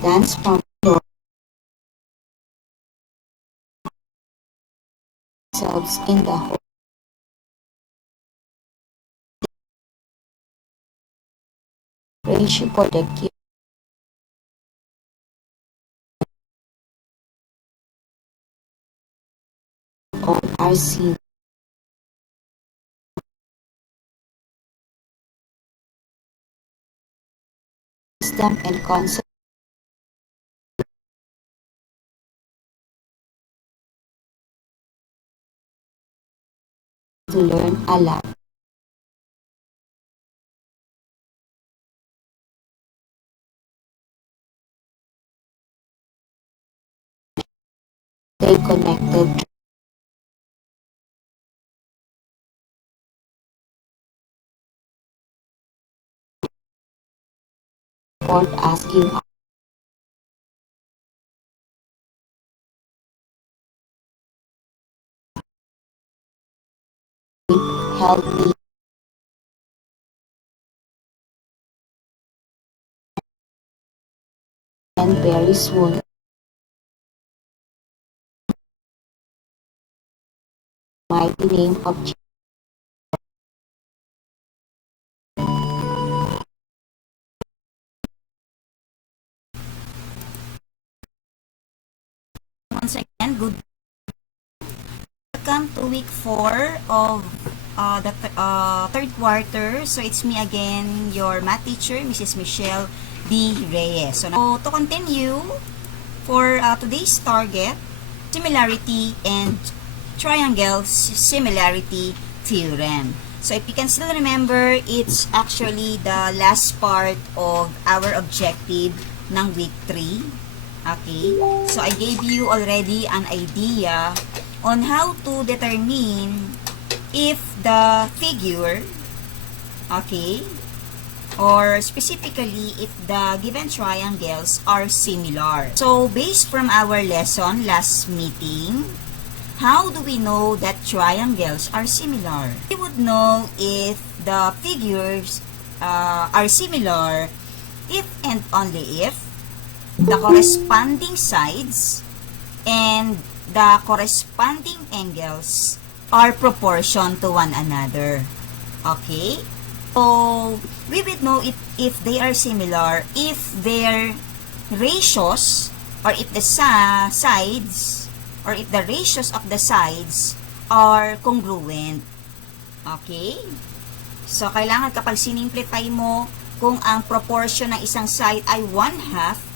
dance from themselves in the whole ratio for the cube on RC system and concept to learn a lot. They connected report asking help me and very soon mighty name of Once again, good. Welcome to week 4 of the third quarter. So it's me again, your math teacher, Mrs. Michelle D. Reyes. So to continue, for today's target, similarity and triangle similarity theorem. So if you can still remember, it's actually the last part of our objective ng week 3. Okay, so I gave you already an idea on how to determine if the figure, okay, or specifically if the given triangles are similar. So based from our lesson last meeting, how do we know that triangles are similar? We would know if the figures are similar if and only if the corresponding sides and the corresponding angles are proportion to one another. Okay? So, we will know if they are similar if their ratios or if the sides or if the ratios of the sides are congruent. Okay? So, kailangan kapag sinimplify mo, kung ang proportion ng isang side ay 1/2,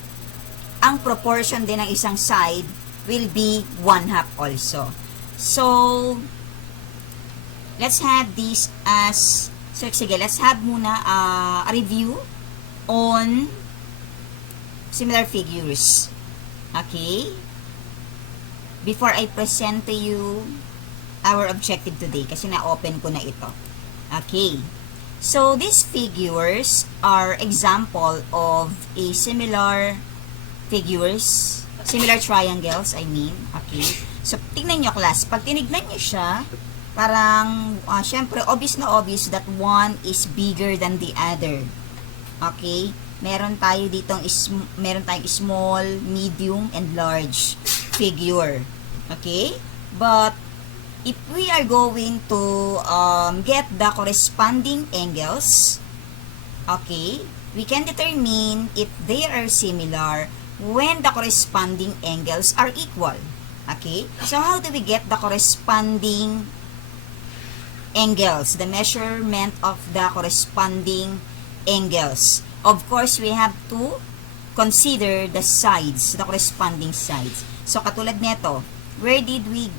ang proportion din ng isang side will be 1/2 also. So, let's have this as, so sige, let's have muna a review on similar figures. Okay? Before I present to you our objective today, kasi na-open ko na ito. Okay. So, these figures are example of a similar figures, similar triangles, I mean. Okay. So, tingnan nyo, class. Pag tinignan nyo siya, parang, syempre, obvious na obvious that one is bigger than the other. Okay. Meron tayo ditong, meron tayong small, medium, and large figure. Okay. But, if we are going to get the corresponding angles, okay, we can determine if they are similar when the corresponding angles are equal. Okay? So, how do we get the corresponding angles? The measurement of the corresponding angles. Of course, we have to consider the sides, the corresponding sides. So, katulad nito, where did we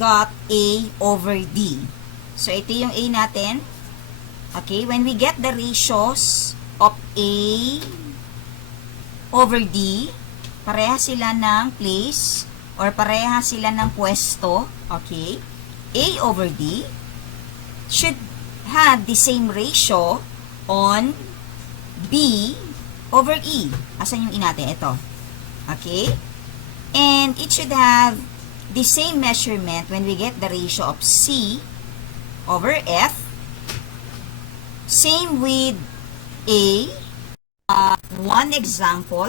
got A over D? So, ito yung A natin. Okay? When we get the ratios of A over D, pareha sila ng place or pareha sila ng pwesto. Okay? A over D should have the same ratio on B over E. Asan yung E natin? Ito. Okay? And it should have the same measurement when we get the ratio of C over F. Same with A. One example,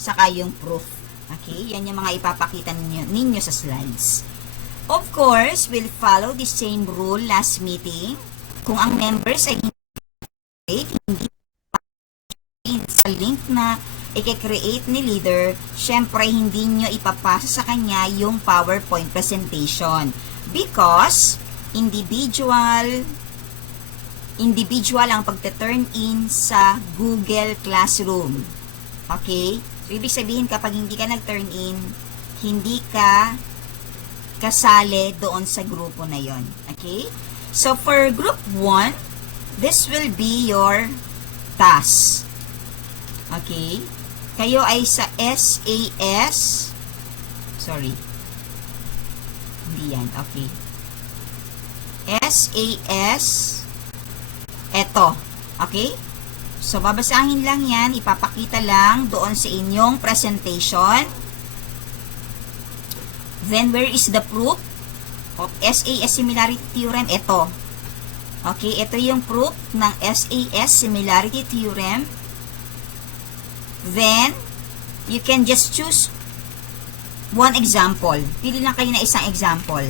saka yung proof. Okay? Yan yung mga ipapakita ninyo sa slides. Of course, we'll follow the same rule last meeting. Kung ang members ay hindi sa link na i-create ni leader, syempre hindi nyo ipapasa sa kanya yung PowerPoint presentation. Because, individual ang pagte-turn in sa Google Classroom. Okay? So, ibig sabihin, kapag hindi ka nag-turn in, hindi ka kasali doon sa grupo na yon. Okay? So, for group 1, this will be your task. Okay? Kayo ay sa SAS. Sorry. Hindi yan. Okay. SAS. Eto. Okay? So, babasahin lang yan. Ipapakita lang doon sa inyong presentation. Then, where is the proof of SAS Similarity Theorem? Ito. Okay, ito yung proof ng SAS Similarity Theorem. Then, you can just choose one example. Pili lang kayo na isang example.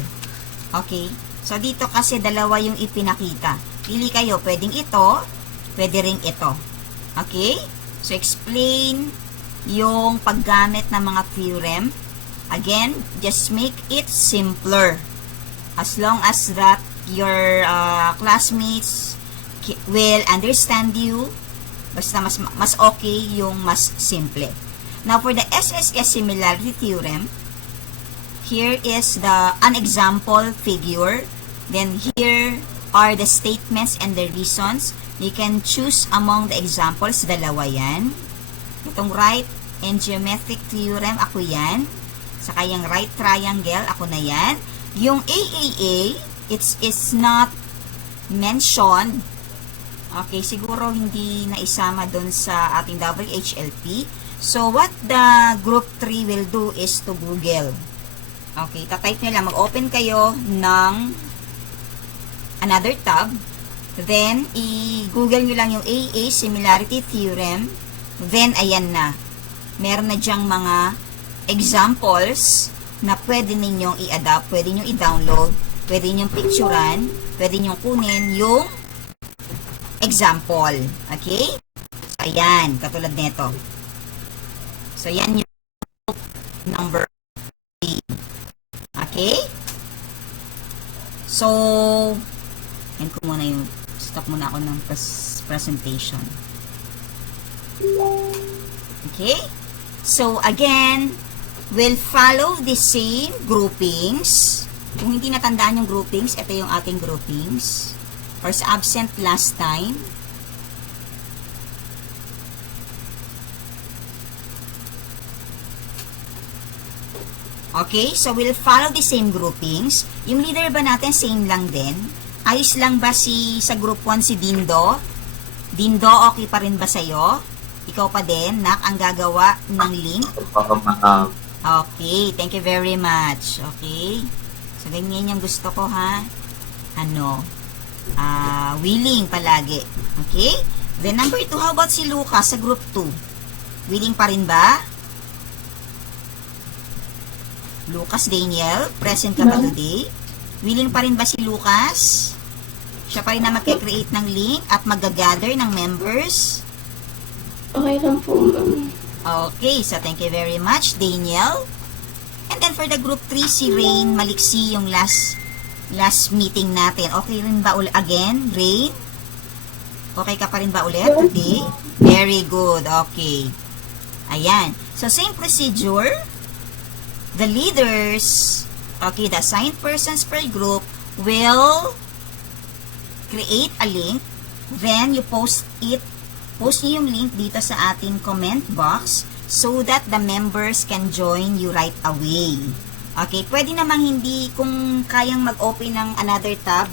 Okay? So, dito kasi dalawa yung ipinakita. Pili kayo, pwedeng ito, pwede ring ito. Okay? So, explain yung paggamit ng mga theorem. Again, just make it simpler. As long as that your classmates will understand you, basta mas okay yung mas simple. Now, for the SSS Similarity Theorem, here is an example figure. Then, here are the statements and the reasons. You can choose among the examples. Dalawa yan. Itong right and geometric theorem, ako yan. Saka yung right triangle, ako na yan. Yung AAA, it's not mentioned. Okay, siguro hindi naisama doon sa ating WHLP. So, what the group 3 will do is to Google. Okay, tatype nyo lang. Mag-open kayo ng another tab. Then, i-google nyo lang yung AA Similarity Theorem. Then, ayan na. Meron na dyang mga examples na pwede ninyong i-adapt, pwede nyo i-download, pwede nyo picturean, pwede nyo kunin yung example. Okay? So, ayan, katulad nito. So, yan yung number 3. Okay? So, yan ko muna yung, stop muna ako ng presentation. Okay? So, again, we'll follow the same groupings. Kung hindi natandaan yung groupings, ito yung ating groupings. Or sa absent last time. Okay, so we'll follow the same groupings. Yung leader ba natin, same lang din? Ayos lang ba sa group 1 si Dindo? Dindo, okay pa rin ba sa'yo? Ikaw pa din, Nak, ang gagawa ng link? Okay, thank you very much. Okay, so ganyan yung gusto ko, ha? Willing palagi. Okay, then number 2, how about si Lucas sa group 2? Willing pa rin ba? Lucas Daniel, present ka ba today? Willing pa rin ba si Lucas? Siya pa rin na mag-create ng link at mag-gather ng members? Okay lang po, ma'am. Okay, so thank you very much, Daniel. And then for the group 3, si Rain, maliksi yung last meeting natin. Okay rin ba again, Rain? Okay ka pa rin ba ulit today? Very good, okay. Ayan. So, same procedure. The leaders, okay, the assigned persons per group will create a link. Then, you post nyo yung link dito sa ating comment box so that the members can join you right away. Okay, pwede namang hindi, kung kayang mag-open ng another tab,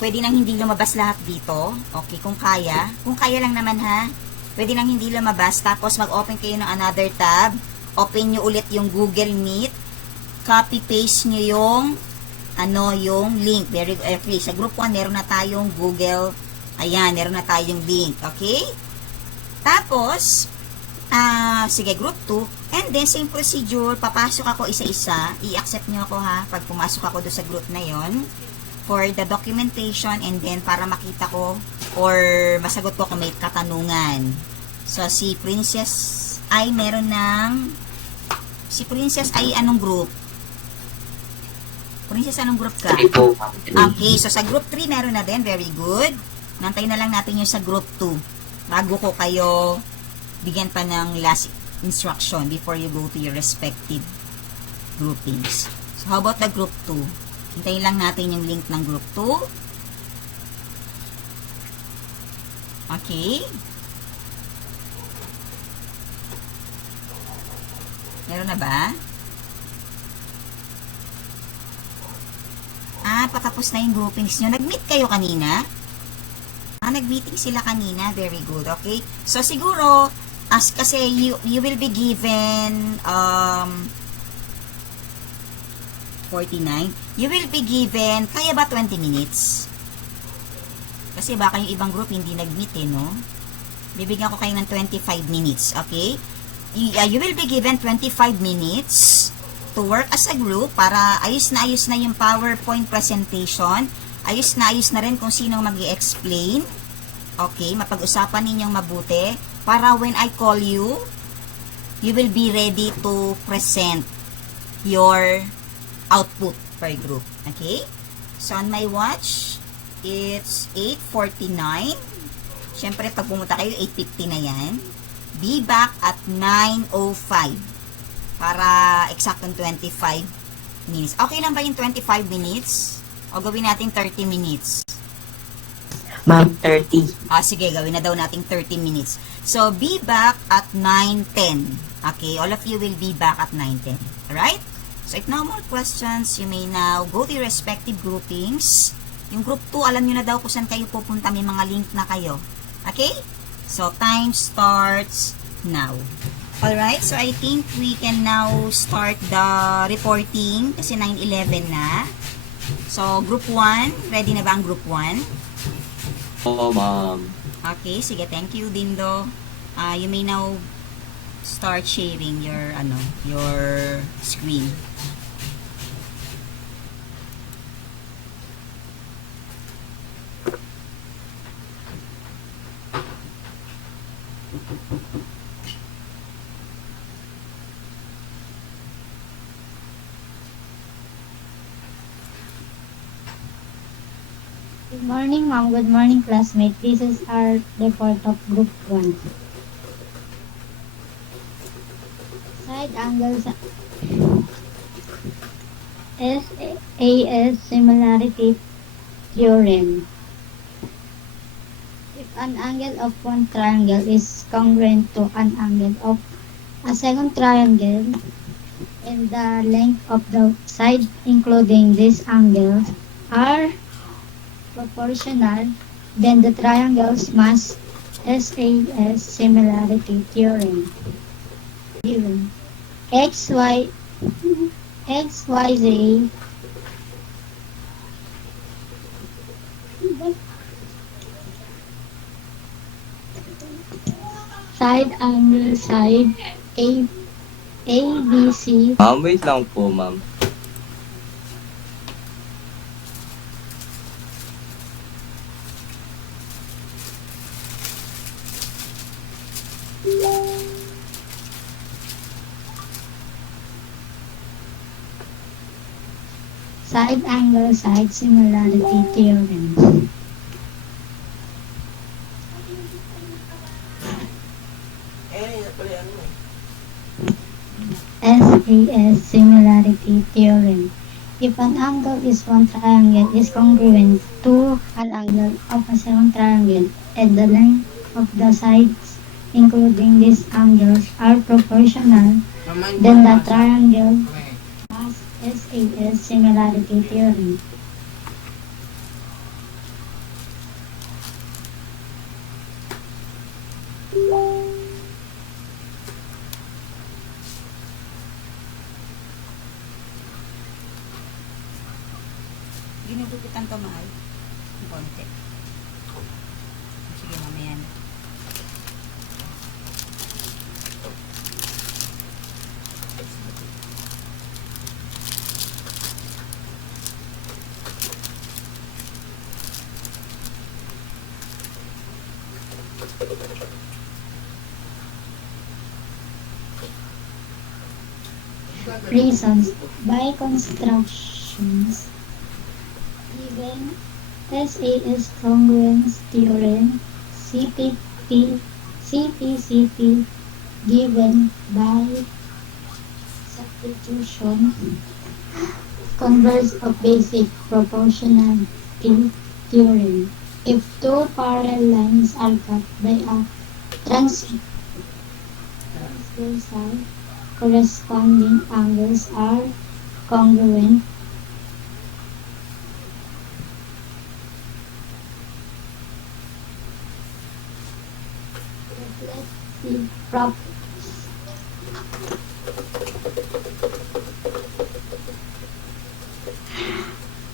pwede nang hindi lumabas lahat dito. Okay, kung kaya lang naman, ha, pwede nang hindi lumabas, tapos mag-open kayo ng another tab, open nyo ulit yung Google Meet, copy-paste nyo yung link. Very okay, sa group 1, meron na tayong Google. Ayan, meron na tayong link. Okay? Tapos, Sige, group 2. And then, same procedure, papasok ako isa-isa. I-accept nyo ako ha, pag pumasok ako doon sa group na yon for the documentation, and then para makita ko or masagot ko kung may katanungan. So, si Princess ay meron ng... Si Princess ay anong group? Princess, anong group ka? Okay, so sa group 3 meron na din. Very good. Nantay na lang natin yung sa group 2 bago ko kayo bigyan pa ng last instruction before you go to your respective groupings. So, how about the group 2? Hintayin lang natin yung link ng group 2. Okay. Meron na ba? Patapos na yung groupings nyo. Nag-meet kayo kanina? Nag-meeting sila kanina. Very good. Okay. So, siguro, kasi you will be given 49. You will be given, kaya ba 20 minutes? Kasi baka yung ibang group hindi nag-meet no? Bibigyan ko kayo ng 25 minutes, okay? You will be given 25 minutes to work as a group para ayos na yung PowerPoint presentation. Ayos na rin kung sino mag-i-explain. Okay, mapag-usapan ninyong mabuti para when I call you, you will be ready to present your output per group. Okay? So, on my watch, it's 8:49. Siyempre, pag pumunta kayo, 8:50 na yan. Be back at 9:05 para eksaktong 25 minutes. Okay lang ba yung 25 minutes? O gawin natin 30 minutes? Ma'am, 30. Sige, gawin na daw nating 30 minutes. So, be back at 9:10. Okay, all of you will be back at 9:10. Alright? So, if no more questions, you may now go to your respective groupings. Yung group 2, alam nyo na daw kung saan kayo pupunta. May mga link na kayo. Okay? So, time starts now. Alright, so I think we can now start the reporting kasi 9:11 na. So, group 1, ready na ba ang group 1? Oo, ma'am. Okay, sige, thank you, Dindo. You may now start sharing your screen. Good morning, ma'am. Good morning, classmate. This is our report of Group 1. Side angles SAS Similarity Theorem. If an angle of one triangle is congruent to an angle of a second triangle, and the length of the side including this angle are proportional, then the triangles must SAS Similarity Theorem. Given X, Y, Z side angle side ABC Ma'am, wait lang po, ma'am. side angle side similarity theorem. SAS Similarity Theorem. If an angle is one triangle is congruent to an angle of a second triangle, and the length of the sides including these angles are proportional, then the triangle has SAS Similarity Theorem. Ginugupitan to, mahal. Konti. Sige, mamaya na. Reasons. By constructions, given SAS congruence theorem, CPCP given by substitution, converse of basic proportionality theorem. If two parallel lines are cut by a transversal, corresponding angles are congruent.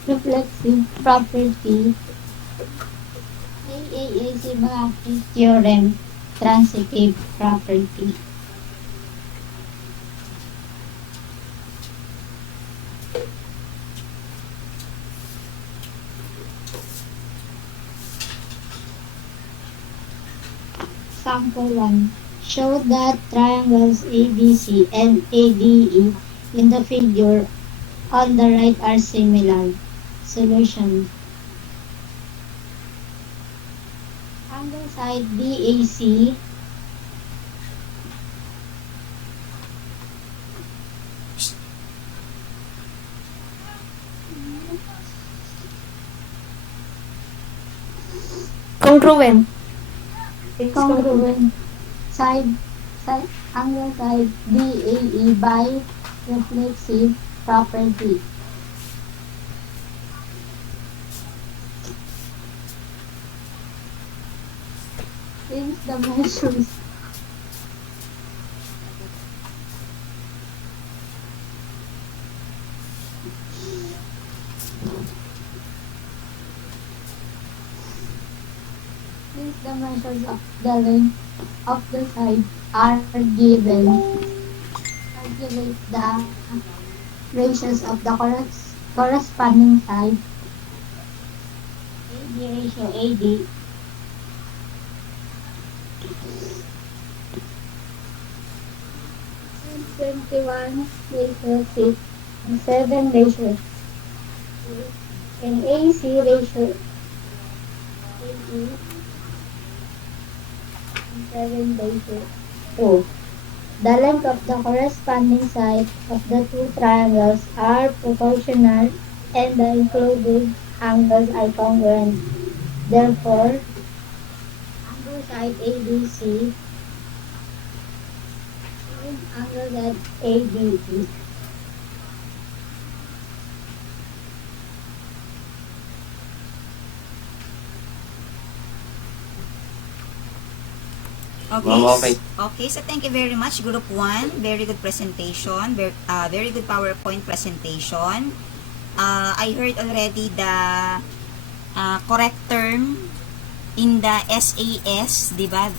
Reflexive property Similarity theorem, transitive property. Sample 1. Show that triangles ABC and ADE in the figure on the right are similar. Solution. Angle side BAC Congruent. congruent side angle side BAE by reflexive property. Since the measures of the length of the side are given, calculate the ratios of the corresponding side. AD ratio AD 21 ratio 6 and 7 ratio 2 and AC ratio 7 ratio 2. The length of the corresponding side of the two triangles are proportional and the included angles are congruent. Therefore, angle side ABC and angle side ADE. Okay. Ma'am, okay. Okay, so thank you very much, Group 1. Very good presentation. Very good PowerPoint presentation. I heard already the correct term in the SAS, di ba?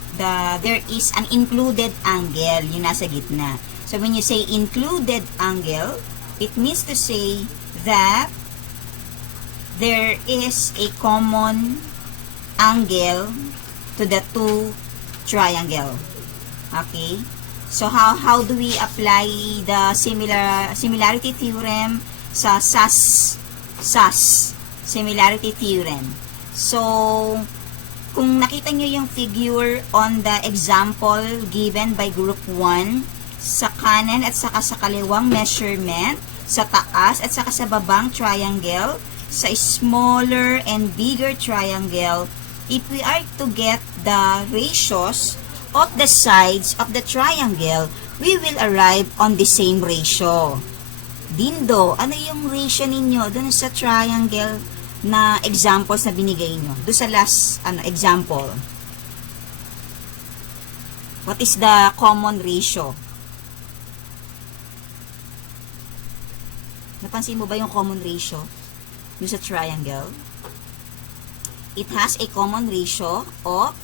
There is an included angle, yung nasa gitna. So, when you say included angle, it means to say that there is a common angle to the two triangle. Okay? So, how do we apply the similarity theorem sa SAS similarity theorem? So, kung nakita nyo yung figure on the example given by group 1, sa kanan at saka sa kaliwang measurement, sa taas at saka sa babang triangle, sa smaller and bigger triangle, if we are to get the ratios of the sides of the triangle, we will arrive on the same ratio. Dindo, ano yung ratio ninyo dun sa triangle na examples na binigay nyo? Doon sa last example. What is the common ratio? Napansin mo ba yung common ratio doon sa triangle? It has a common ratio of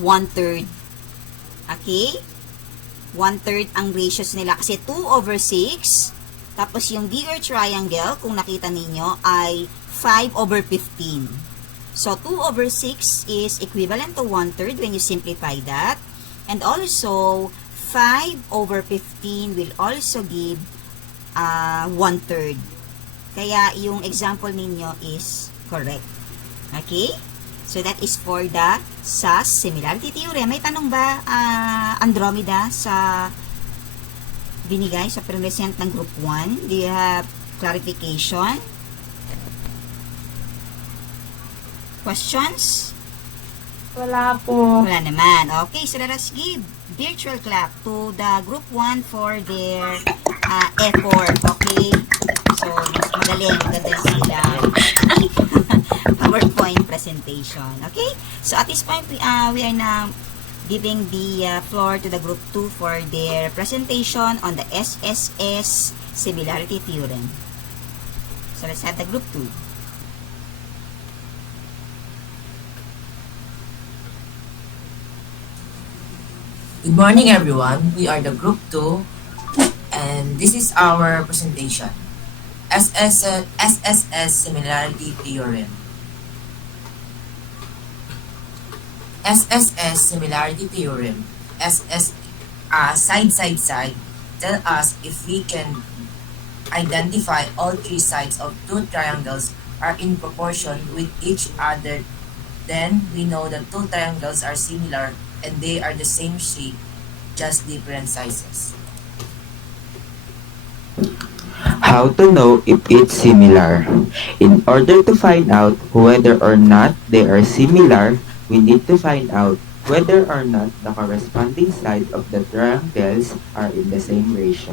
1/3. Okay? 1/3 ang ratios nila kasi 2/6. Tapos yung bigger triangle, kung nakita ninyo, ay 5/15. So 2 over 6 is equivalent to 1/3 when you simplify that. And also, 5 over 15 will also give 1/3. Kaya yung example ninyo is correct. Okay? So that is for the SAS similarity theorem. May tanong ba, Andromeda, sa binigay sa present ng group 1? Do you have clarification? Questions? Wala po. Wala naman. Okay, so let us give virtual clap to the group 1 for their effort. Okay? So, mas magaling. Maganda sila. PowerPoint presentation. Okay? So, at this point, we are now giving the floor to the group 2 for their presentation on the SSS similarity theorem. So, let's have the group 2. Good morning, everyone. We are the Group 2, and this is our presentation. SSS Similarity Theorem. SSS Similarity Theorem. Side. Tell us if we can identify all three sides of two triangles are in proportion with each other. Then we know that two triangles are similar and they are the same shape, just different sizes. How to know if it's similar? In order to find out whether or not they are similar, we need to find out whether or not the corresponding side of the triangles are in the same ratio.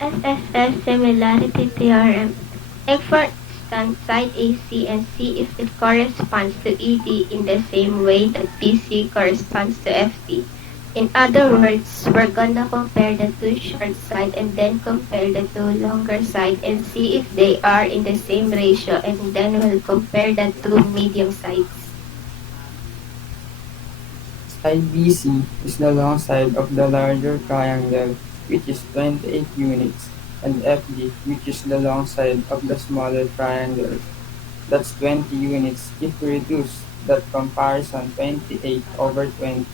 SSS similarity theorem. Take for instance side AC and see if it corresponds to ED in the same way that BC corresponds to FD. In other words, we're gonna compare the two short side and then compare the two longer side and see if they are in the same ratio, and then we'll compare the two medium sides. Side BC is the long side of the larger triangle, which is 28 units, and FD, which is the long side of the smaller triangle. That's 20 units. If we reduce that comparison 28 over 20,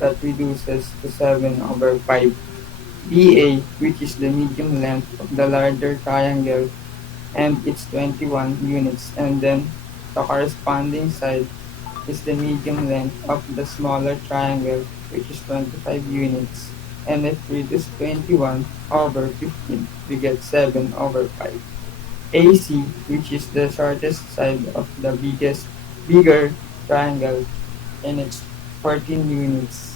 that reduces to 7 over 5. BA, which is the medium length of the larger triangle, and it's 21 units, and then the corresponding side is the medium length of the smaller triangle, which is 25 units, and if we reduce 21 over 15, we get 7 over 5. AC, which is the shortest side of the bigger triangle, and it's 14 units.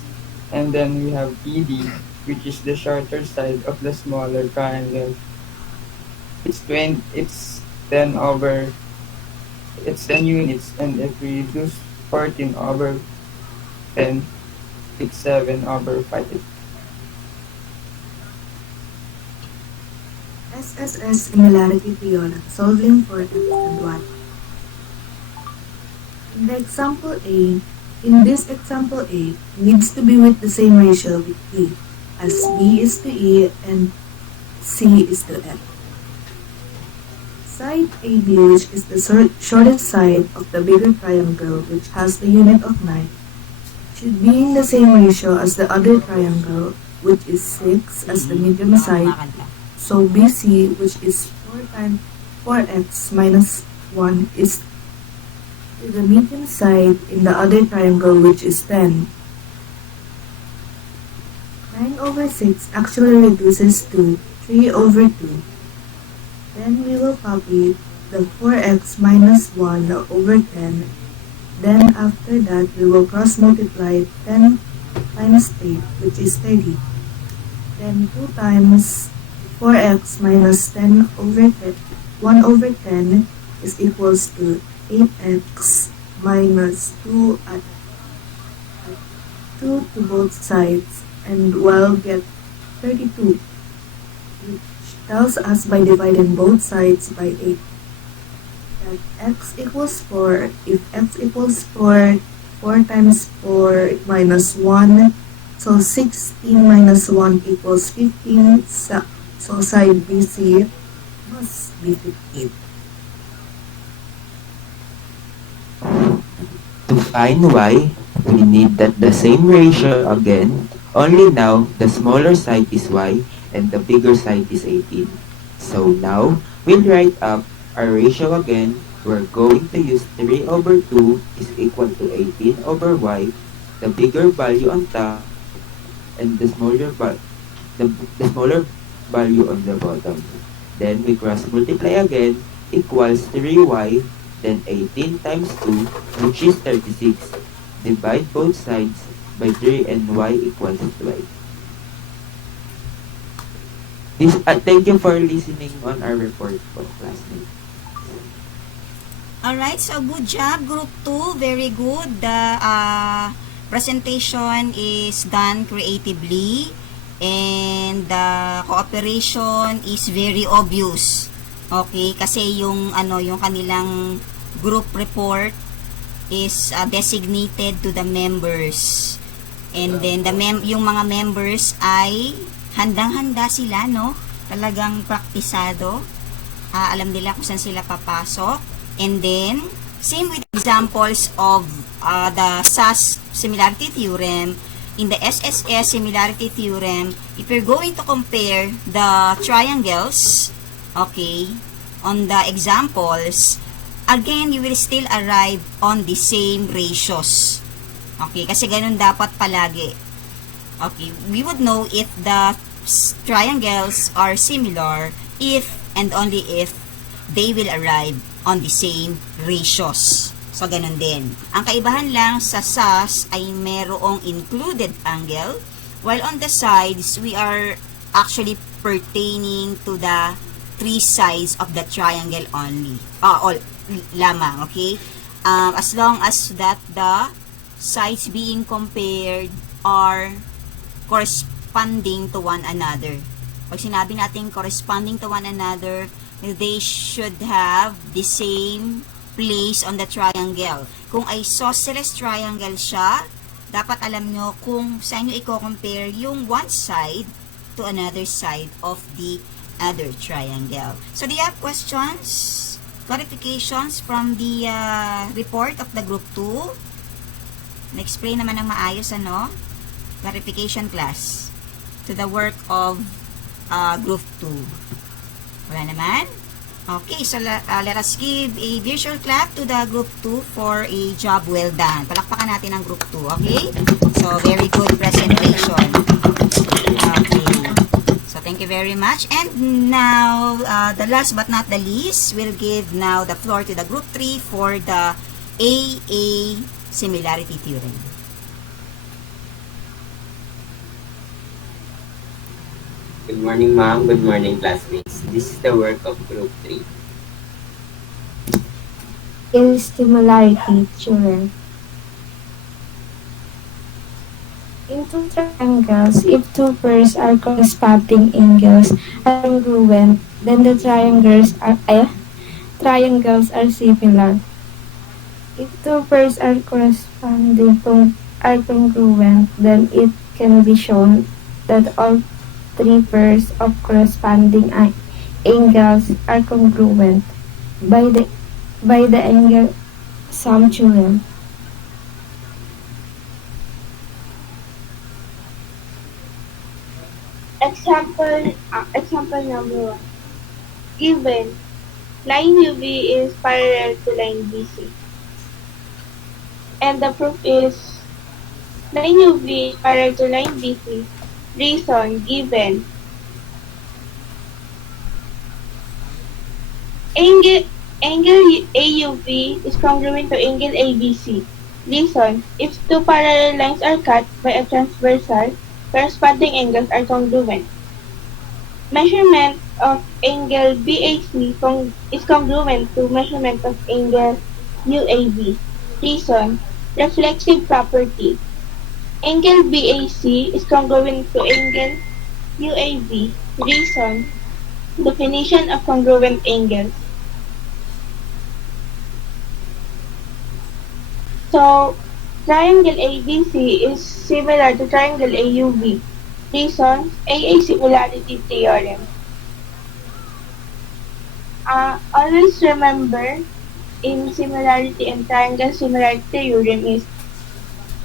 And then we have ED, which is the shorter side of the smaller triangle. It's 10 units, and if we reduce 14 over 10, it's 7 over 5. SSS similarity theorem, solving for x and y. In the example A, in this example A needs to be with the same ratio with B, as B is to E and C is to F. Side AB, which is the shortest side of the bigger triangle, which has the unit of 9, should be in the same ratio as the other triangle, which is 6 as the medium side. So BC, which is 4 times 4x minus 1, is the medium side in the other triangle, which is 10. 9 over 6 actually reduces to 3 over 2. Then we will copy the 4x minus 1 over 10. Then after that, we will cross multiply 10 times 8, which is 30. Then 2 times 4x minus 10 over 10, 1 over 10 is equals to 8x minus 2 at 2 to both sides, and we'll get 32, which tells us by dividing both sides by 8 that x equals 4. If x equals 4, 4 times 4 minus 1, so 16 minus 1 equals 15. So side BC must be 15. find y, we need that the same ratio again, only now the smaller side is y and the bigger side is 18. So now, we'll write up our ratio again. We're going to use 3 over 2 is equal to 18 over y, the bigger value on top, and the smaller value on the bottom. Then we cross multiply again equals 3y, then 18 times 2, which is 36. Divide both sides by 3 and y equals 12. Thank you for listening on our report po, classmates. Alright, so good job, Group 2. Very good. The presentation is done creatively and the cooperation is very obvious. Okay, kasi yung kanilang group report is designated to the members. And then yung mga members ay handang-handa sila, no? Talagang praktisado. Alam nila kung saan sila papasok. And then, same with examples of the SAS similarity theorem. In the SSS similarity theorem, if you're going to compare the triangles, okay, on the examples, again, you will still arrive on the same ratios. Okay, kasi ganun dapat palagi. Okay, we would know if the triangles are similar if and only if they will arrive on the same ratios. So, ganun din. Ang kaibahan lang sa SAS ay merong included angle, while on the sides, we are actually pertaining to the three sides of the triangle only. All lamang, okay? As long as that the sides being compared are corresponding to one another. Pag sinabi natin corresponding to one another, they should have the same place on the triangle. Kung isosceles triangle siya, dapat alam nyo kung saan nyo i-compare yung one side to another side of the other triangle. So, do you have questions, clarifications from the report of the group 2? Na-explain naman ng maayos, ano? Clarification class to the work of group 2. Wala naman? Okay, so let us give a virtual clap to the group 2 for a job well done. Palakpakan natin ang group 2, okay? So, very good presentation. Okay. So, thank you very much. And now, the last but not the least, we'll give now the floor to the group 3 for the AA similarity theorem. Good morning, ma'am. Good morning, classmates. This is the work of Group 3. Similarity theorem. In two triangles, if two pairs are corresponding angles are congruent, then the triangles are similar. If two pairs are congruent, then it can be shown that all three pairs of corresponding angles are congruent by the angle sum theorem. Example number 1. Given line UV is parallel to line BC. And the proof is line UV is parallel to line BC. Reason given. Angle AUV is congruent to angle ABC. Reason, if two parallel lines are cut by a transversal, corresponding angles are congruent. Measurement of angle BAC is congruent to measurement of angle UAB. Reason, reflexive property. Angle BAC is congruent to angle UAB. Reason, definition of congruent angles. So, triangle ABC is similar to triangle AUV. Reason, AA similarity theorem. Always remember in similarity and triangle similarity theorem is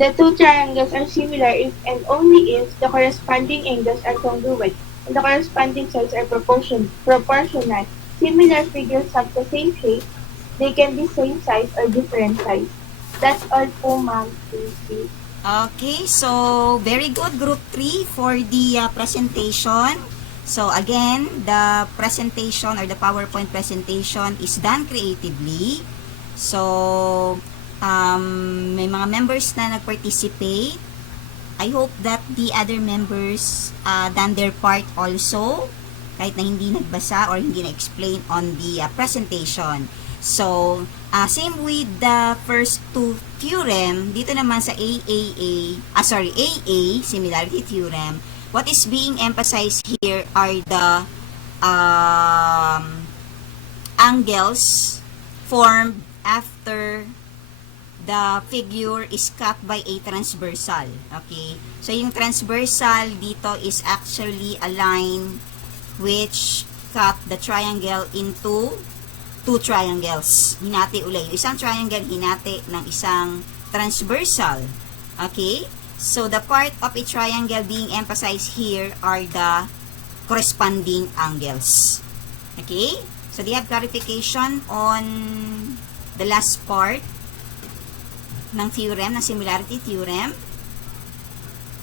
the two triangles are similar if and only if the corresponding angles are congruent and the corresponding sides are proportional. Similar figures have the same shape. They can be same size or different size. That's all po, Ma'am Casey. Okay, so very good group 3 for the presentation. So again, the presentation or the PowerPoint presentation is done creatively. So may mga members na nag-participate. I hope that the other members done their part also, kahit na hindi nagbasa or hindi na-explain on the presentation. So, same with the first two theorem, dito naman sa AA, similarity theorem, what is being emphasized here are the angles formed after the figure is cut by a transversal. Okay? So, yung transversal dito is actually a line which cut the triangle into two triangles. Hinati ulit. Yung isang triangle, hinati ng isang transversal. Okay? So, the part of a triangle being emphasized here are the corresponding angles. Okay? So, do you have clarification on the last part ng theorem, ng similarity theorem?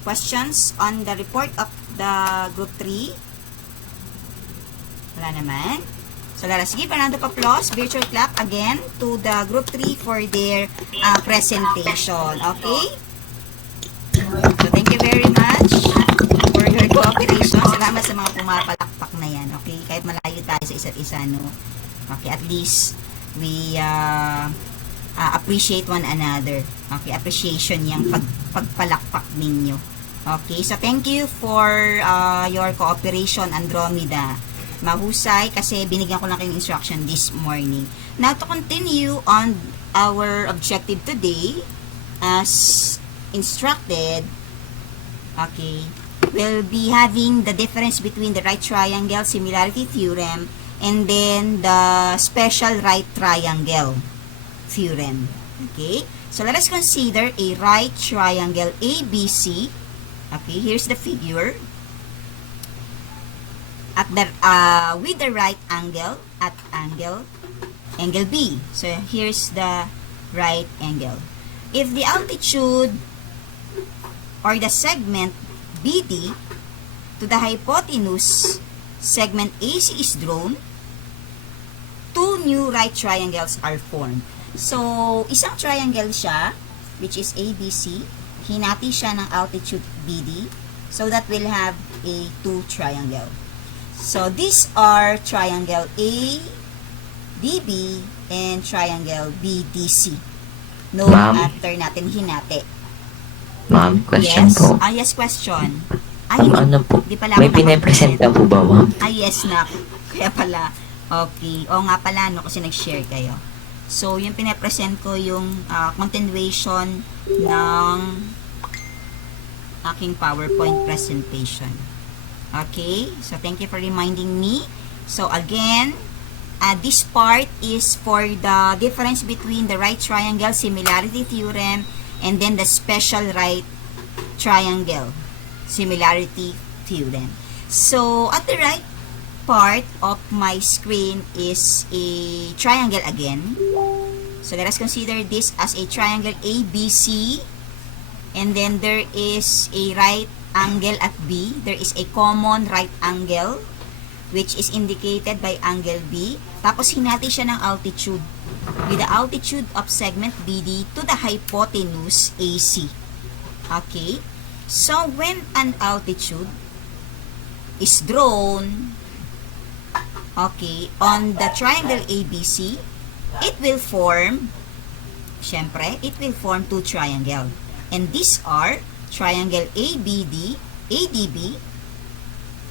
Questions on the report of the group 3? Wala naman. So, let us give a round of applause, virtual clap again to the group 3 for their presentation. Okay? So, thank you very much for your cooperation. Salamat sa mga pumapalakpak na yan. Okay? Kahit malayo tayo sa isa't isa, no? Okay, at least we appreciate one another. Okay, appreciation yung pagpalakpak ninyo. Okay, so thank you for your cooperation, Andromeda. Mahusay kasi binigyan ko lang kayong instruction this morning. Now, to continue on our objective today, as instructed, okay, we'll be having the difference between the right triangle similarity theorem and then the special right triangle theorem. Okay, so let us consider a right triangle ABC. Okay, here's the figure. At the with the right angle at angle B. So here's the right angle. If the altitude or the segment BD to the hypotenuse segment AC is drawn, two new right triangles are formed. So isang triangle siya, which is ABC. Hinati siya ng altitude BD, so that we'll have a two triangle. So, these are triangle ADB and triangle BDC. Note after natin hinati. Ma'am, question yes? po. Yes, question. Ano po? Di pala May pinapresenta po ba, ma'am? Yes na. Kaya pala. Okay. O nga pala, no, kasi nag-share kayo. So, yung pinapresent ko yung continuation ng aking PowerPoint presentation. Okay, so thank you for reminding me. So again, this part is for the difference between the right triangle similarity theorem and then the special right triangle similarity theorem. So at the right part of my screen is a triangle again. So let us consider this as a triangle ABC, and then there is a right angle at B. There is a common right angle which is indicated by angle B. Tapos hinati siya ng altitude with the altitude of segment BD to the hypotenuse AC. Okay? So when an altitude is drawn, okay, on the triangle ABC, it will form, syempre, it will form two triangle. And these are triangle ABD, ADB,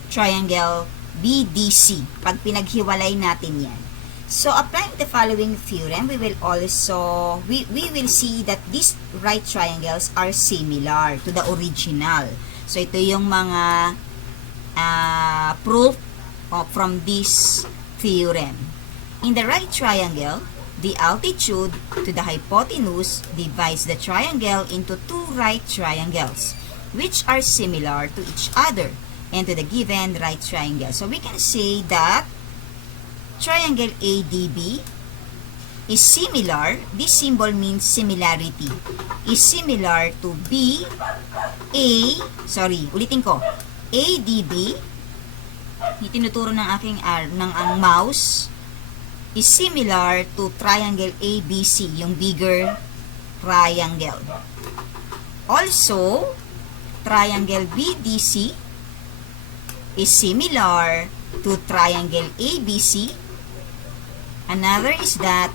triangle BDC. Pag pinaghiwalay natin yan. So, applying the following theorem, we will also, we will see that these right triangles are similar to the original. So, ito yung mga proof from this theorem. In the right triangle, The altitude to the hypotenuse divides the triangle into two right triangles, which are similar to each other and to the given right triangle. So we can say that triangle ADB is similar, this symbol means similarity, is similar to ADB, itinuturo ng aking ang mouse, is similar to triangle ABC, yung bigger triangle. Also, triangle BDC is similar to triangle ABC. Another is that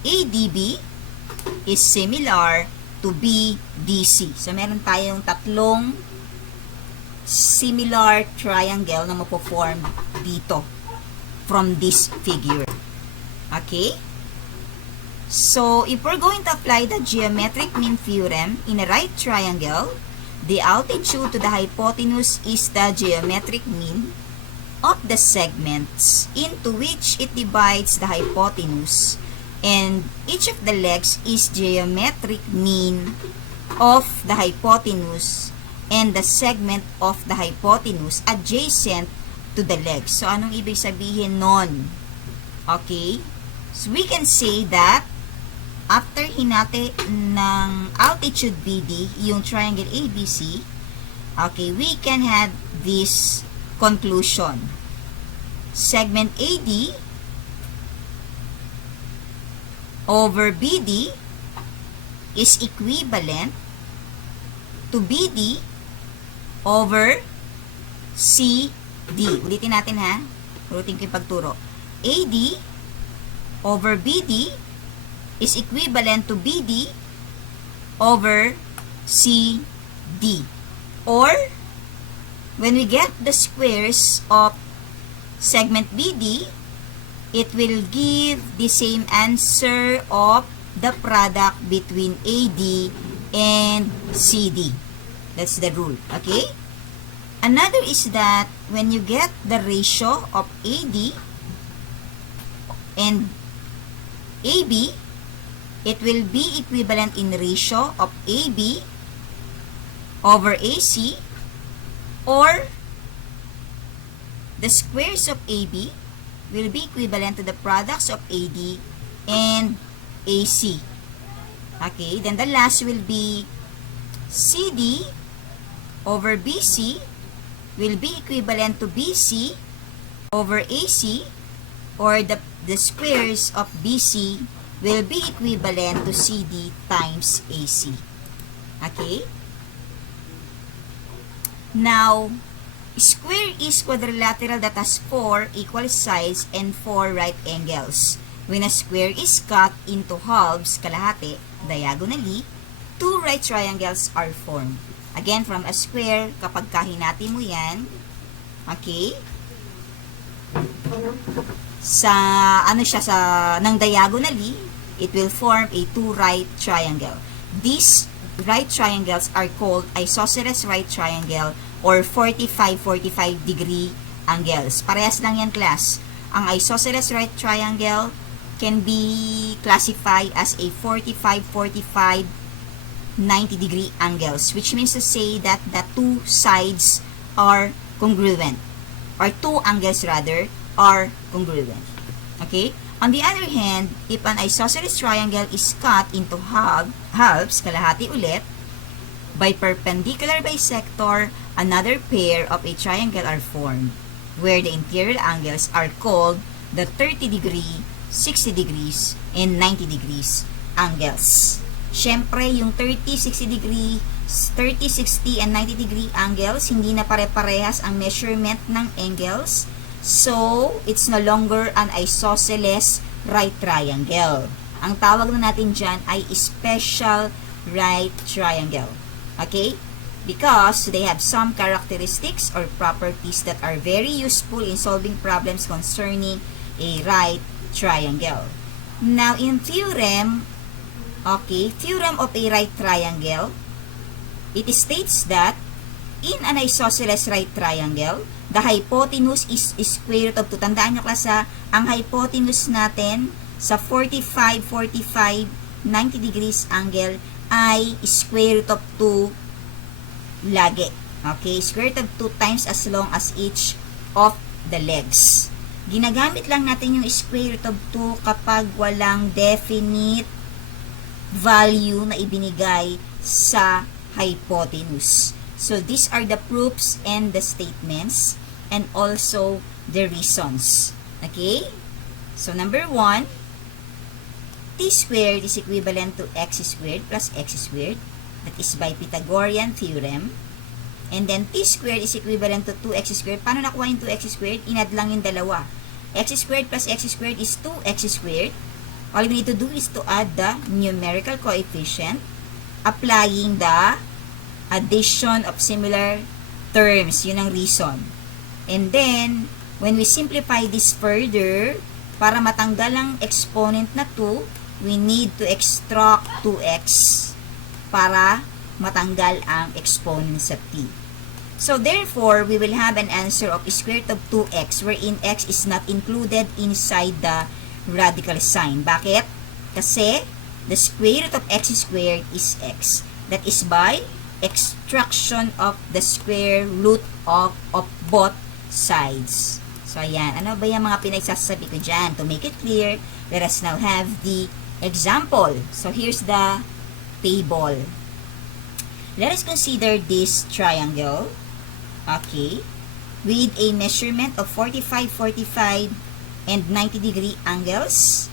ADB is similar to BDC. So, meron tayong tatlong similar triangle na mapo-form dito from this figure. Okay? So, if we're going to apply the geometric mean theorem in a right triangle, the altitude to the hypotenuse is the geometric mean of the segments into which it divides the hypotenuse, and each of the legs is geometric mean of the hypotenuse and the segment of the hypotenuse adjacent to the legs. So, anong ibig sabihin nun? Okay? So, we can say that after hinati ng altitude BD, yung triangle ABC, okay, we can have this conclusion. Segment AD over BD is equivalent to BD over CD. Ulitin natin ha. Ulitin ko yung pagturo. AD over BD is equivalent to BD over CD. Or, when we get the squares of segment BD, it will give the same answer of the product between AD and CD. That's the rule. Okay? Another is that when you get the ratio of AD and AB, it will be equivalent in ratio of AB over AC, or the squares of AB will be equivalent to the products of AD and AC. Okay, then the last will be CD over BC will be equivalent to BC over AC, or the squares of BC will be equivalent to CD times AC. Okay? Now, square is quadrilateral that has 4 equal sides and 4 right angles. When a square is cut into halves, kalahati, diagonally, 2 right triangles are formed. Again, from a square, kapag kahinati mo yan, okay, ng diagonally, it will form a 2 right triangle. These right triangles are called isosceles right triangle or 45-45 degree angles. Parehas lang yan, class. Ang isosceles right triangle can be classified as a 45-45 90 degree angles, which means to say that the two sides are congruent, or two angles rather are congruent. Okay? On the other hand, if an isosceles triangle is cut into halves, kalahati ulit, by perpendicular bisector, another pair of a triangle are formed, where the interior angles are called the 30 degree, 60 degrees, and 90 degrees angles. Siyempre, yung 30, 60 degree, 30, 60, and 90 degree angles, hindi na pare-parehas ang measurement ng angles. So, it's no longer an isosceles right triangle. Ang tawag na natin dyan ay special right triangle. Okay? Because they have some characteristics or properties that are very useful in solving problems concerning a right triangle. Now, in theorem, okay, theorem of a right triangle, it states that in an isosceles right triangle, the hypotenuse is square root of 2. Tandaan nyo, klasa, ang hypotenuse natin sa 45, 45, 90 degrees angle ay square root of 2 lagi. Okay, square root of 2 times as long as each of the legs. Ginagamit lang natin yung square root of 2 kapag walang definite value na ibinigay sa hypotenuse. So, these are the proofs and the statements and also the reasons. Okay? So, number 1, t squared is equivalent to x squared plus x squared. That is by Pythagorean theorem. And then, t squared is equivalent to 2x squared. Paano nakuha yung 2x squared? Inad lang yung dalawa. X squared plus x squared is 2x squared. All we need to do is to add the numerical coefficient, applying the addition of similar terms. Yun ang reason. And then, when we simplify this further, para matanggal ang exponent na 2, we need to extract 2x para matanggal ang exponent sa t. So, therefore, we will have an answer of square root of 2x wherein x is not included inside the radical sign. Bakit? Kasi the square root of x squared is x. That is by extraction of the square root of both sides. So, ayan. Ano ba yung mga pinagsasabi ko dyan? To make it clear, let us now have the example. So, here's the table. Let us consider this triangle. Okay. With a measurement of 45, 45, and 90 degree angles.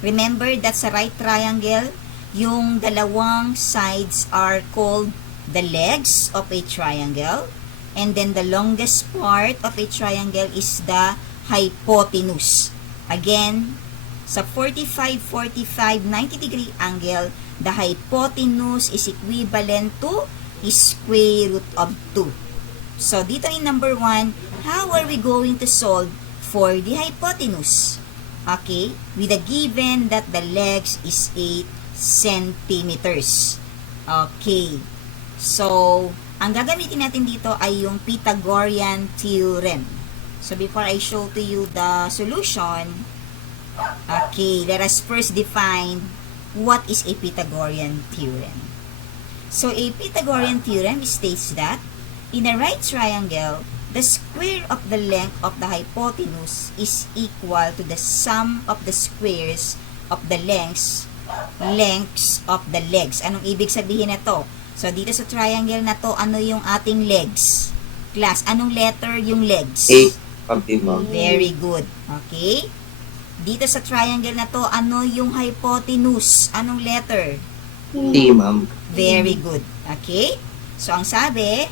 Remember that sa right triangle, yung dalawang sides are called the legs of a triangle. And then the longest part of a triangle is the hypotenuse. Again, sa 45, 45, 90 degree angle, the hypotenuse is equivalent to square root of 2. So, dito in number 1, how are we going to solve for the hypotenuse? Okay, with a given that the legs is 8 centimeters. Okay, so, ang gagamitin natin dito ay yung Pythagorean theorem. So, before I show to you the solution, okay, let us first define what is a Pythagorean theorem. So, a Pythagorean theorem states that in a right triangle, the square of the length of the hypotenuse is equal to the sum of the squares of the lengths of the legs. Anong ibig sabihin na to? So, dito sa triangle na to, ano yung ating legs? Class, anong letter yung legs? A, ma'am. Very good. Okay? Dito sa triangle na to, ano yung hypotenuse? Anong letter? T, ma'am. Very good. Okay? So, ang sabi,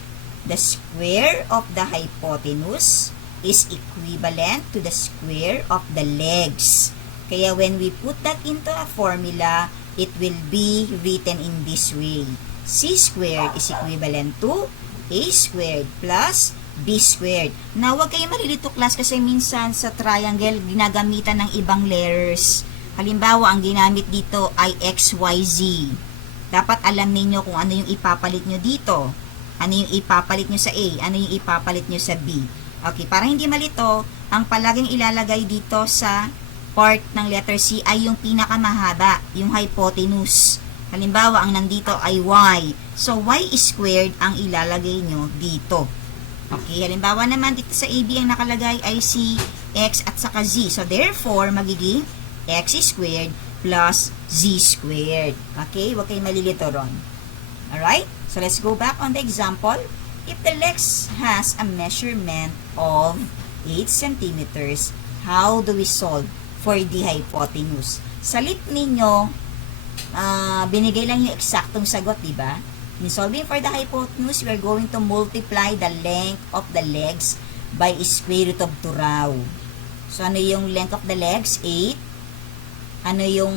the square of the hypotenuse is equivalent to the square of the legs. Kaya when we put that into a formula, it will be written in this way. C squared is equivalent to A squared plus B squared. Now, huwag kayo malilito class kasi minsan sa triangle, ginagamitan ng ibang letters. Halimbawa, ang ginamit dito ay X, Y, Z. Dapat alam niyo kung ano yung ipapalit nyo dito. Ano yung ipapalit nyo sa A? Ano yung ipapalit nyo sa B? Okay, para hindi malito, ang palaging ilalagay dito sa part ng letter C ay yung pinakamahaba, yung hypotenuse. Halimbawa, ang nandito ay Y. So, Y squared ang ilalagay nyo dito. Okay, halimbawa naman dito sa AB ang nakalagay ay si X at saka Z. So, therefore, magiging X squared plus Z squared. Okay, huwag kayo malilito ron. Alright? So, let's go back on the example. If the legs has a measurement of 8 centimeters, how do we solve for the hypotenuse? Sa lip ninyo, binigay lang yung eksaktong sagot, diba? In solving for the hypotenuse, we are going to multiply the length of the legs by square root of 2 raw. So, ano yung length of the legs? 8. Ano yung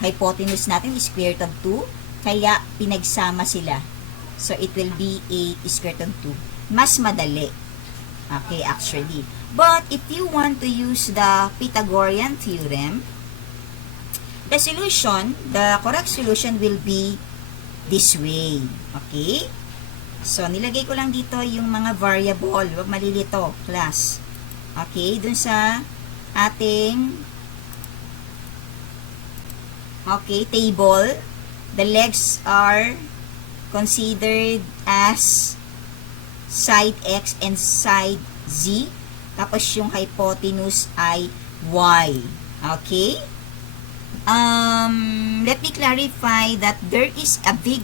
hypotenuse natin? Square root of 2. Kaya, pinagsama sila. So, it will be 8 square root of 2. Mas madali. Okay, actually. But, if you want to use the Pythagorean theorem, the solution, the correct solution will be this way. Okay? So, nilagay ko lang dito yung mga variable. Huwag malilito, class. Okay? Dun sa ating okay, table, the legs are considered as side X and side Z. Tapos yung hypotenuse ay Y. Okay? Let me clarify that there is a big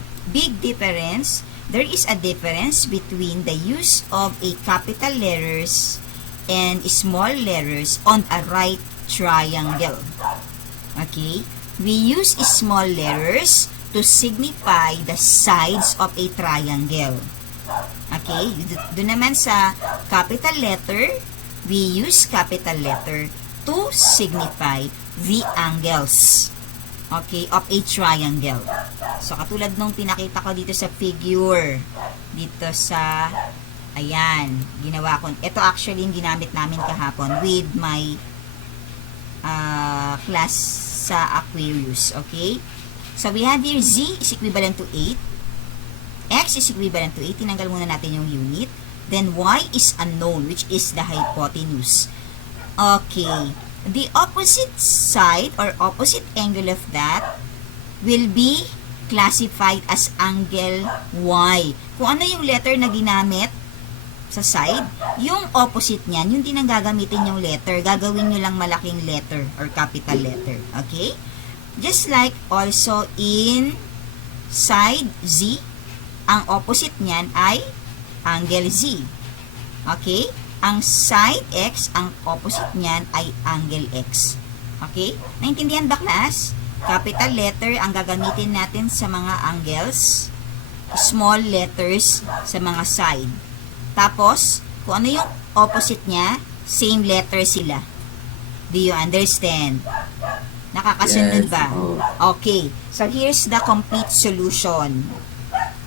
difference. There is a difference between the use of a capital letters and small letters on a right triangle. Okay? We use small letters to signify the sides of a triangle. Okay? Doon naman sa capital letter, we use capital letter to signify the angles, okay, of a triangle. So, katulad nung pinakita ko dito sa figure, dito sa, ayan, ginawa ko. Ito actually yung ginamit namin kahapon with my class sa Aquarius, okay? So, we have here Z is equivalent to 8. X is equivalent to 8. Tinanggal muna natin yung unit. Then, Y is unknown, which is the hypotenuse. Okay. The opposite side or opposite angle of that will be classified as angle Y. Kung ano yung letter na ginamit sa side, yung opposite niyan, yung din ang gagamitin yung letter, gagawin nyo lang malaking letter or capital letter. Okay? Just like also in side Z, ang opposite niyan ay angle Z. Okay? Ang side X, ang opposite niyan ay angle X. Okay? Naintindihan ba, class? Capital letter ang gagamitin natin sa mga angles. Small letters sa mga side. Tapos, kung ano yung opposite niya, same letter sila. Do you understand? Nakakasunod ba? Okay. So, here's the complete solution.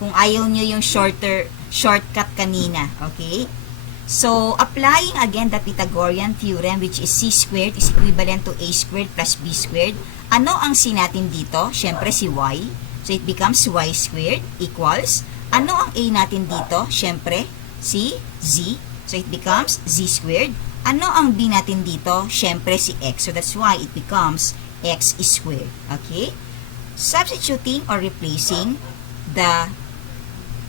Kung ayaw nyo yung shortcut kanina. Okay? So, applying again the Pythagorean theorem, which is c squared is equivalent to a squared plus b squared. Ano ang c natin dito? Siyempre si y. So, it becomes y squared equals. Ano ang a natin dito? Siyempre si z. So, it becomes z squared. Ano ang b natin dito? Siyempre si x. So, that's why it becomes x squared. Okay? Substituting or replacing the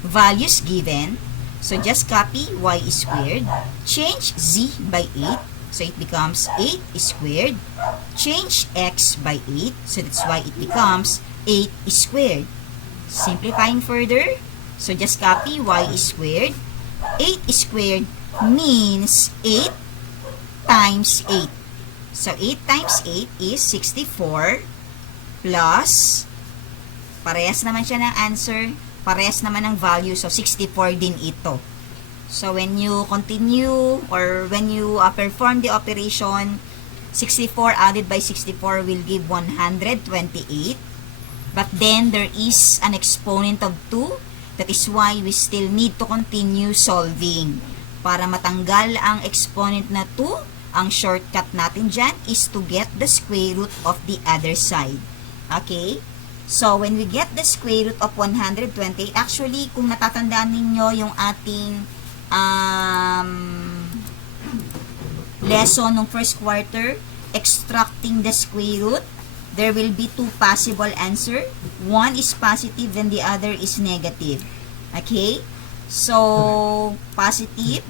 values given. So, just copy y squared. Change z by 8. So, it becomes 8 squared. Change x by 8. So, that's why it becomes 8 squared. Simplifying further. So, just copy y squared. 8 squared means 8 times 8. So, 8 times 8 is 64 plus, parehas naman siya ng answer, parehas naman ng value, so 64 din ito. So, when you continue or when you perform the operation, 64 added by 64 will give 128. But then, there is an exponent of 2. That is why we still need to continue solving. Para matanggal ang exponent na 2, ang shortcut natin dyan is to get the square root of the other side. Okay? So, when we get the square root of 128, actually, kung natatandaan ninyo yung ating lesson ng first quarter, extracting the square root, there will be two possible answer. One is positive, then the other is negative. Okay? So, positive,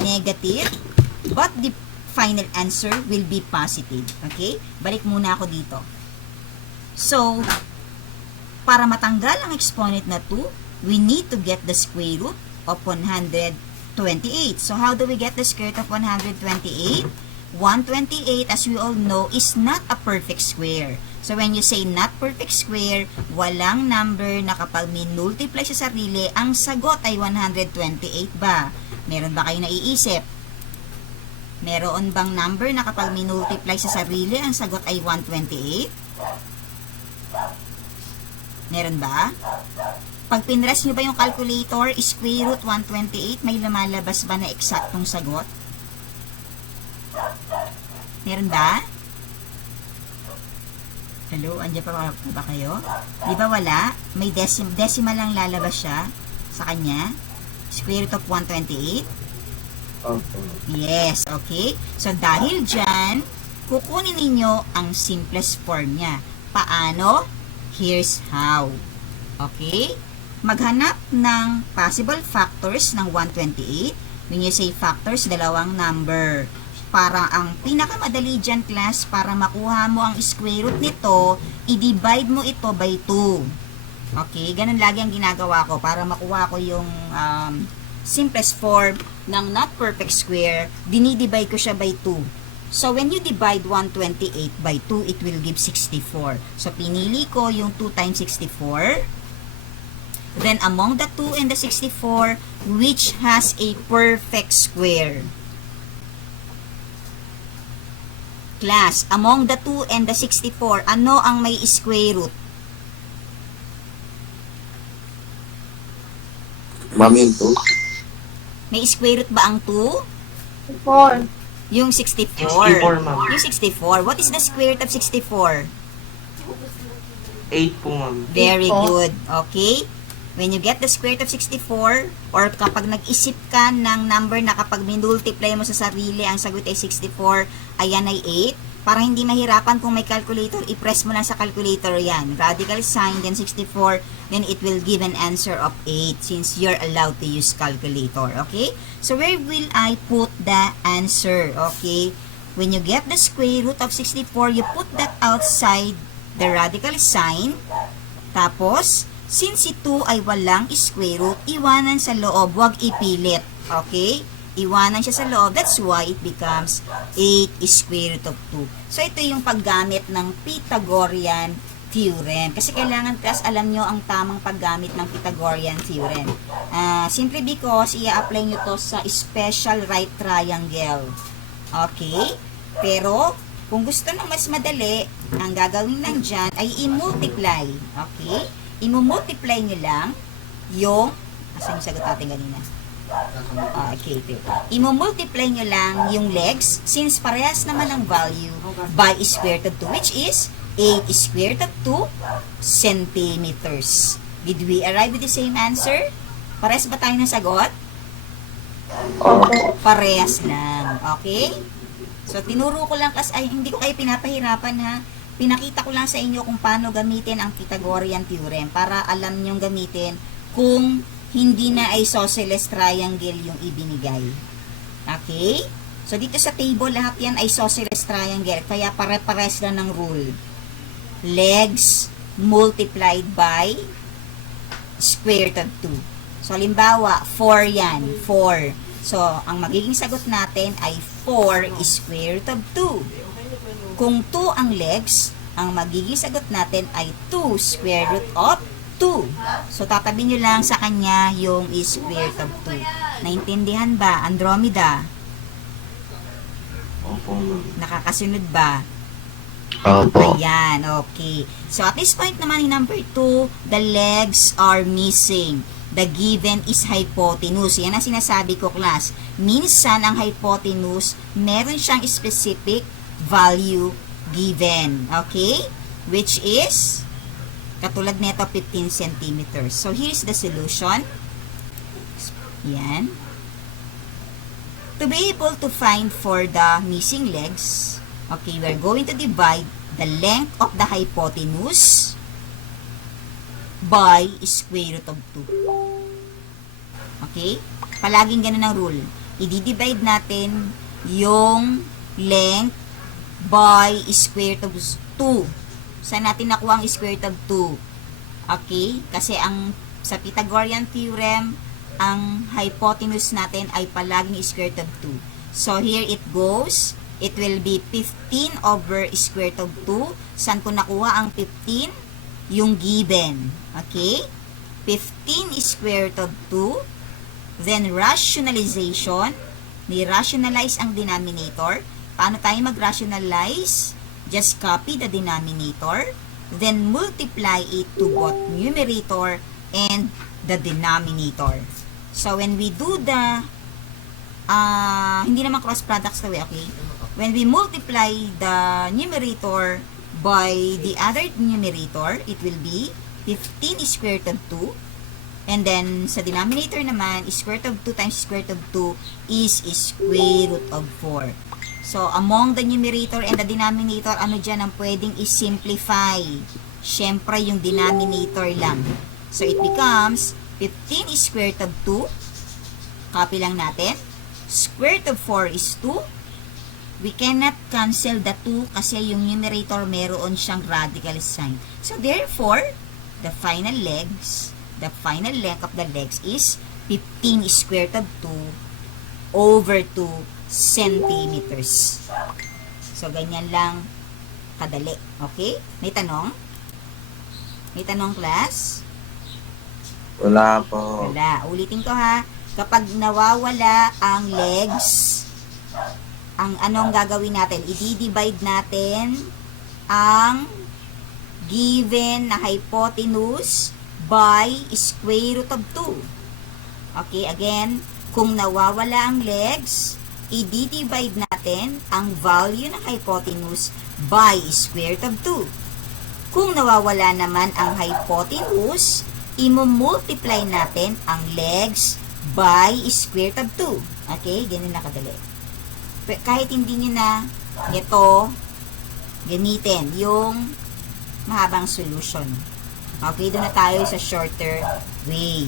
negative, but the final answer will be positive. Okay? Balik muna ako dito. So, para matanggal ang exponent na 2, we need to get the square root of 128. So, how do we get the square root of 128? 128, as we all know, is not a perfect square. So, when you say not perfect square, walang number na kapag minultiply sa sarili, ang sagot ay 128 ba? Meron ba kayo naiisip? Meron bang number na kapag minultiply sa sarili, ang sagot ay 128? Meron ba? Pag pinress nyo ba yung calculator, square root 128, may lumalabas ba na eksaktong sagot? Meron ba? Hello? Andiyan pa ba kayo? Di ba wala? May decimal lang lalabas siya sa kanya. Square root of 128? Okay. Yes, okay. So, dahil dyan, kukunin ninyo ang simplest form niya. Paano? Here's how. Okay? Maghanap ng possible factors ng 128. When you say factors, dalawang number. Para ang pinakamadali dyan, class, para makuha mo ang square root nito, i-divide mo ito by 2. Okay? Ganun lagi ang ginagawa ko para makuha ko yung simplest form ng not perfect square. Dinidivide ko siya by 2. So, when you divide 128 by 2, it will give 64. So, pinili ko yung 2 times 64. Then, among the 2 and the 64, which has a perfect square? Class, among the 2 and the 64, ano ang may square root? Ma'am, yung 2. May square root ba ang 2? 4. Yung 64. 64, ma'am. Yung 64. What is the square root of 64? 8 po, ma'am. Very good. Okay? When you get the square root of 64, or kapag nag-isip ka ng number na kapag minultiply mo sa sarili, ang sagot ay 64, ayan ay 8. Para hindi mahirapan kung may calculator, i-press mo lang sa calculator yan. Radical sign, then 64, then it will give an answer of 8 since you're allowed to use calculator. Okay? So, where will I put the answer? Okay? When you get the square root of 64, you put that outside the radical sign. Tapos, since si 2 ay walang square root, iwanan sa loob, huwag ipilit. Okay? Iwanan siya sa loob. That's why it becomes 8 square root of 2. So, ito yung paggamit ng Pythagorean theorem. Kasi kailangan, class, alam nyo ang tamang paggamit ng Pythagorean theorem. Simply because, i-apply nyo to sa special right triangle. Okay? Pero, kung gusto nang mas madali, ang gagawin lang dyan ay i-multiply. Okay? I-multiply nyo lang yung, asan yung sagot natin kanina? Okay, i-multiply nyo lang yung legs since parehas naman ang value by square root of 2, which is 8 square root of 2 centimeters. Did we arrive with the same answer? Parehas ba tayo ng sagot? Parehas lang. Okay? So, tinuro ko lang kasi, hindi ko kayo pinapahirapan ha. Pinakita ko lang sa inyo kung paano gamitin ang Pythagorean theorem para alam nyong gamitin kung hindi na isosceles triangle yung ibinigay. Okay? So, dito sa table, lahat yan ay isosceles triangle. Kaya pare-pares lang ng rule. Legs multiplied by square root of 2. So, halimbawa, 4 yan. 4. So, ang magiging sagot natin ay 4 square root of 2. Kung 2 ang legs, ang magiging sagot natin ay 2 square root of 2. So, tatabi nyo lang sa kanya yung square root of 2. Naintindihan ba? Andromeda? Opo, ma'am. Nakakasunod ba? Opo. Ayan, okay. So, at this point naman in number 2, the legs are missing. The given is hypotenuse. Yan ang sinasabi ko, class. Minsan, ang hypotenuse, meron siyang specific value given. Okay? Which is katulad nito, 15 centimeters. So, here's the solution. Yan. To be able to find for the missing legs, okay, we're going to divide the length of the hypotenuse by square root of 2. Okay? Palaging ganun ang rule. I-divide natin yung length by square root of 2. Saan natin nakuha ang square root of 2? Okay? Kasi sa Pythagorean theorem, ang hypotenuse natin ay palaging square root of 2. So, here it goes. It will be 15 over square root of 2. Saan ko nakuha ang 15? Yung given. Okay? 15 square root of 2. Then, rationalization. Ni-rationalize ang denominator. Paano tayo mag-rationalize? Just copy the denominator, then multiply it to both numerator and the denominator. So, when we do the, hindi naman cross products na way, okay? When we multiply the numerator by the other numerator, it will be 15 square root of 2. And then, sa denominator naman, square root of 2 times square root of 2 is square root of 4. So, among the numerator and the denominator, ano dyan ang pwedeng i-simplify? Siyempre, yung denominator lang. So, it becomes 15 square root of 2. Copy lang natin. Square root of 4 is 2. We cannot cancel the 2 kasi yung numerator meron siyang radical sign. So, therefore, the final length of the legs is 15 square root of 2 over 2 centimeters. So, ganyan lang kadali. Okay? May tanong? May tanong, class? Wala po. Wala. Ulitin ko ha. Kapag nawawala ang legs, ang anong gagawin natin? I-divide natin ang given na hypotenuse by square root of 2. Okay, again, kung nawawala ang legs, i-divide natin ang value ng hypotenuse by square root of 2. Kung nawawala naman ang hypotenuse, i-multiply natin ang legs by square root of 2. Okay, ganun na kadali. Kahit hindi nyo na ito gamitin yung mahabang solution. Okay, doon na tayo sa shorter way.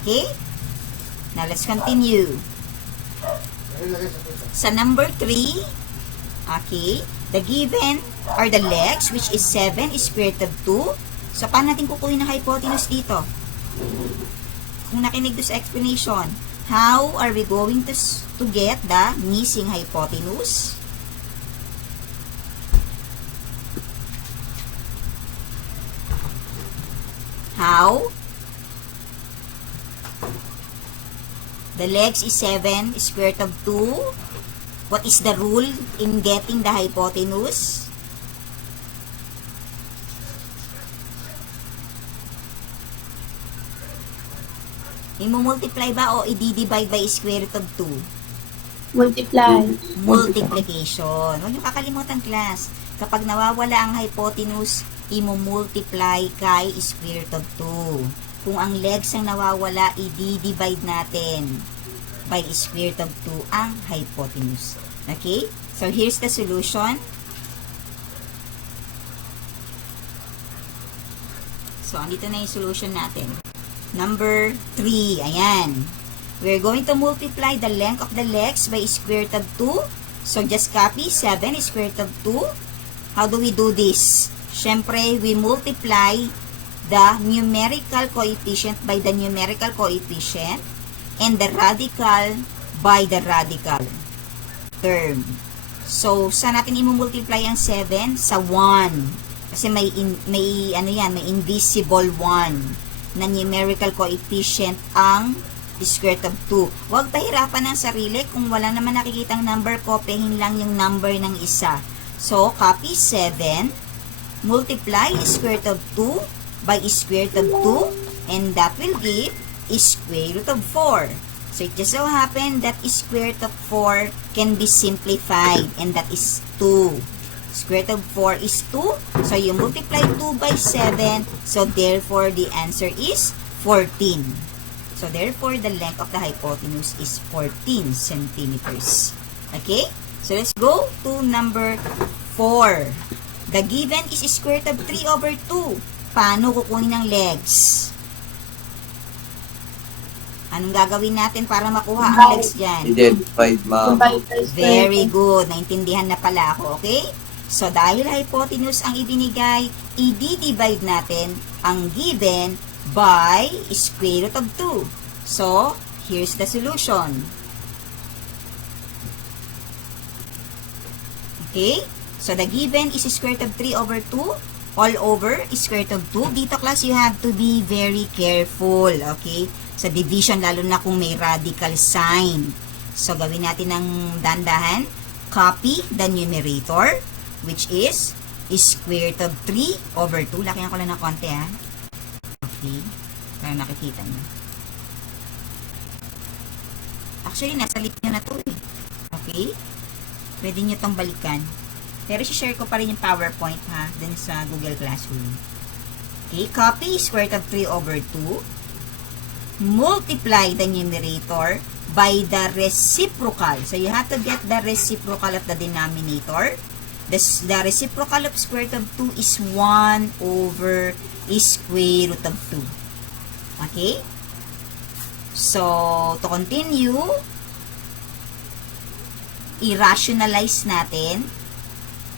Okay? Now, let's continue. Sa number 3, okay, the given are the legs, which is 7 square root of 2. So, paano natin kukunin ang hypotenuse dito? Kung nakinig doon sa explanation, how are we going to get the missing hypotenuse? How? The legs is 7 square root of 2. What is the rule in getting the hypotenuse? I-multiply ba o i-divide by square root of 2? Multiply. Multiplication. Huwag niyo kakalimutan, class. Kapag nawawala ang hypotenuse, i-multiply kay square root of 2. Kung ang legs ang nawawala, i-divide natin by square root of 2 ang hypotenuse. Okay? So, here's the solution. So, andito na yung solution natin. Number 3. Ayan. We're going to multiply the length of the legs by square root of 2. So, just copy 7 square root of 2. How do we do this? Siyempre, we multiply the numerical coefficient by the numerical coefficient and the radical by the radical term. So, saan natin i-multiply ang 7? Sa 1. Kasi may invisible 1 na numerical coefficient ang square root of 2. Huwag pahirapan ang sarili. Kung wala naman nakikitang number, kopyahin lang yung number ng isa. So, copy 7, multiply square root of 2 by square root of 2, and that will give square root of 4. So, it just so happened that square root of 4 can be simplified, and that is 2. Square root of 4 is 2. So, you multiply 2 by 7. So, therefore, the answer is 14. So, therefore, the length of the hypotenuse is 14 centimeters. Okay? So, let's go to number 4. The given is square root of 3 over 2. Paano kukunin ang legs? Anong gagawin natin para makuha ang legs dyan? I-divide, ma'am. Very good. Naintindihan na pala ako, okay? So, dahil hypotenuse ang ibinigay, i-divide natin ang given by square root of 2. So, here's the solution. Okay? So, the given is square root of 3 over 2 all over square root of 2. Dito, class, you have to be very careful. Okay? Sa division, lalo na kung may radical sign. So, gawin natin ng dandahan. Copy the numerator, which is square root of 3 over 2. Lakihan ko lang ng konti, ha? Okay. Para nakikita nyo. Actually, nasa lip nyo na to, eh. Okay? Pwede nyo itong balikan. Pero share ko pa rin yung PowerPoint, ha? Dun sa Google Classroom. Okay? Copy square root of 3 over 2. Multiply the numerator by the reciprocal. So you have to get the reciprocal of the denominator. The reciprocal of square root of 2 is 1 over square root of 2. Okay? So, to continue, i-rationalize natin.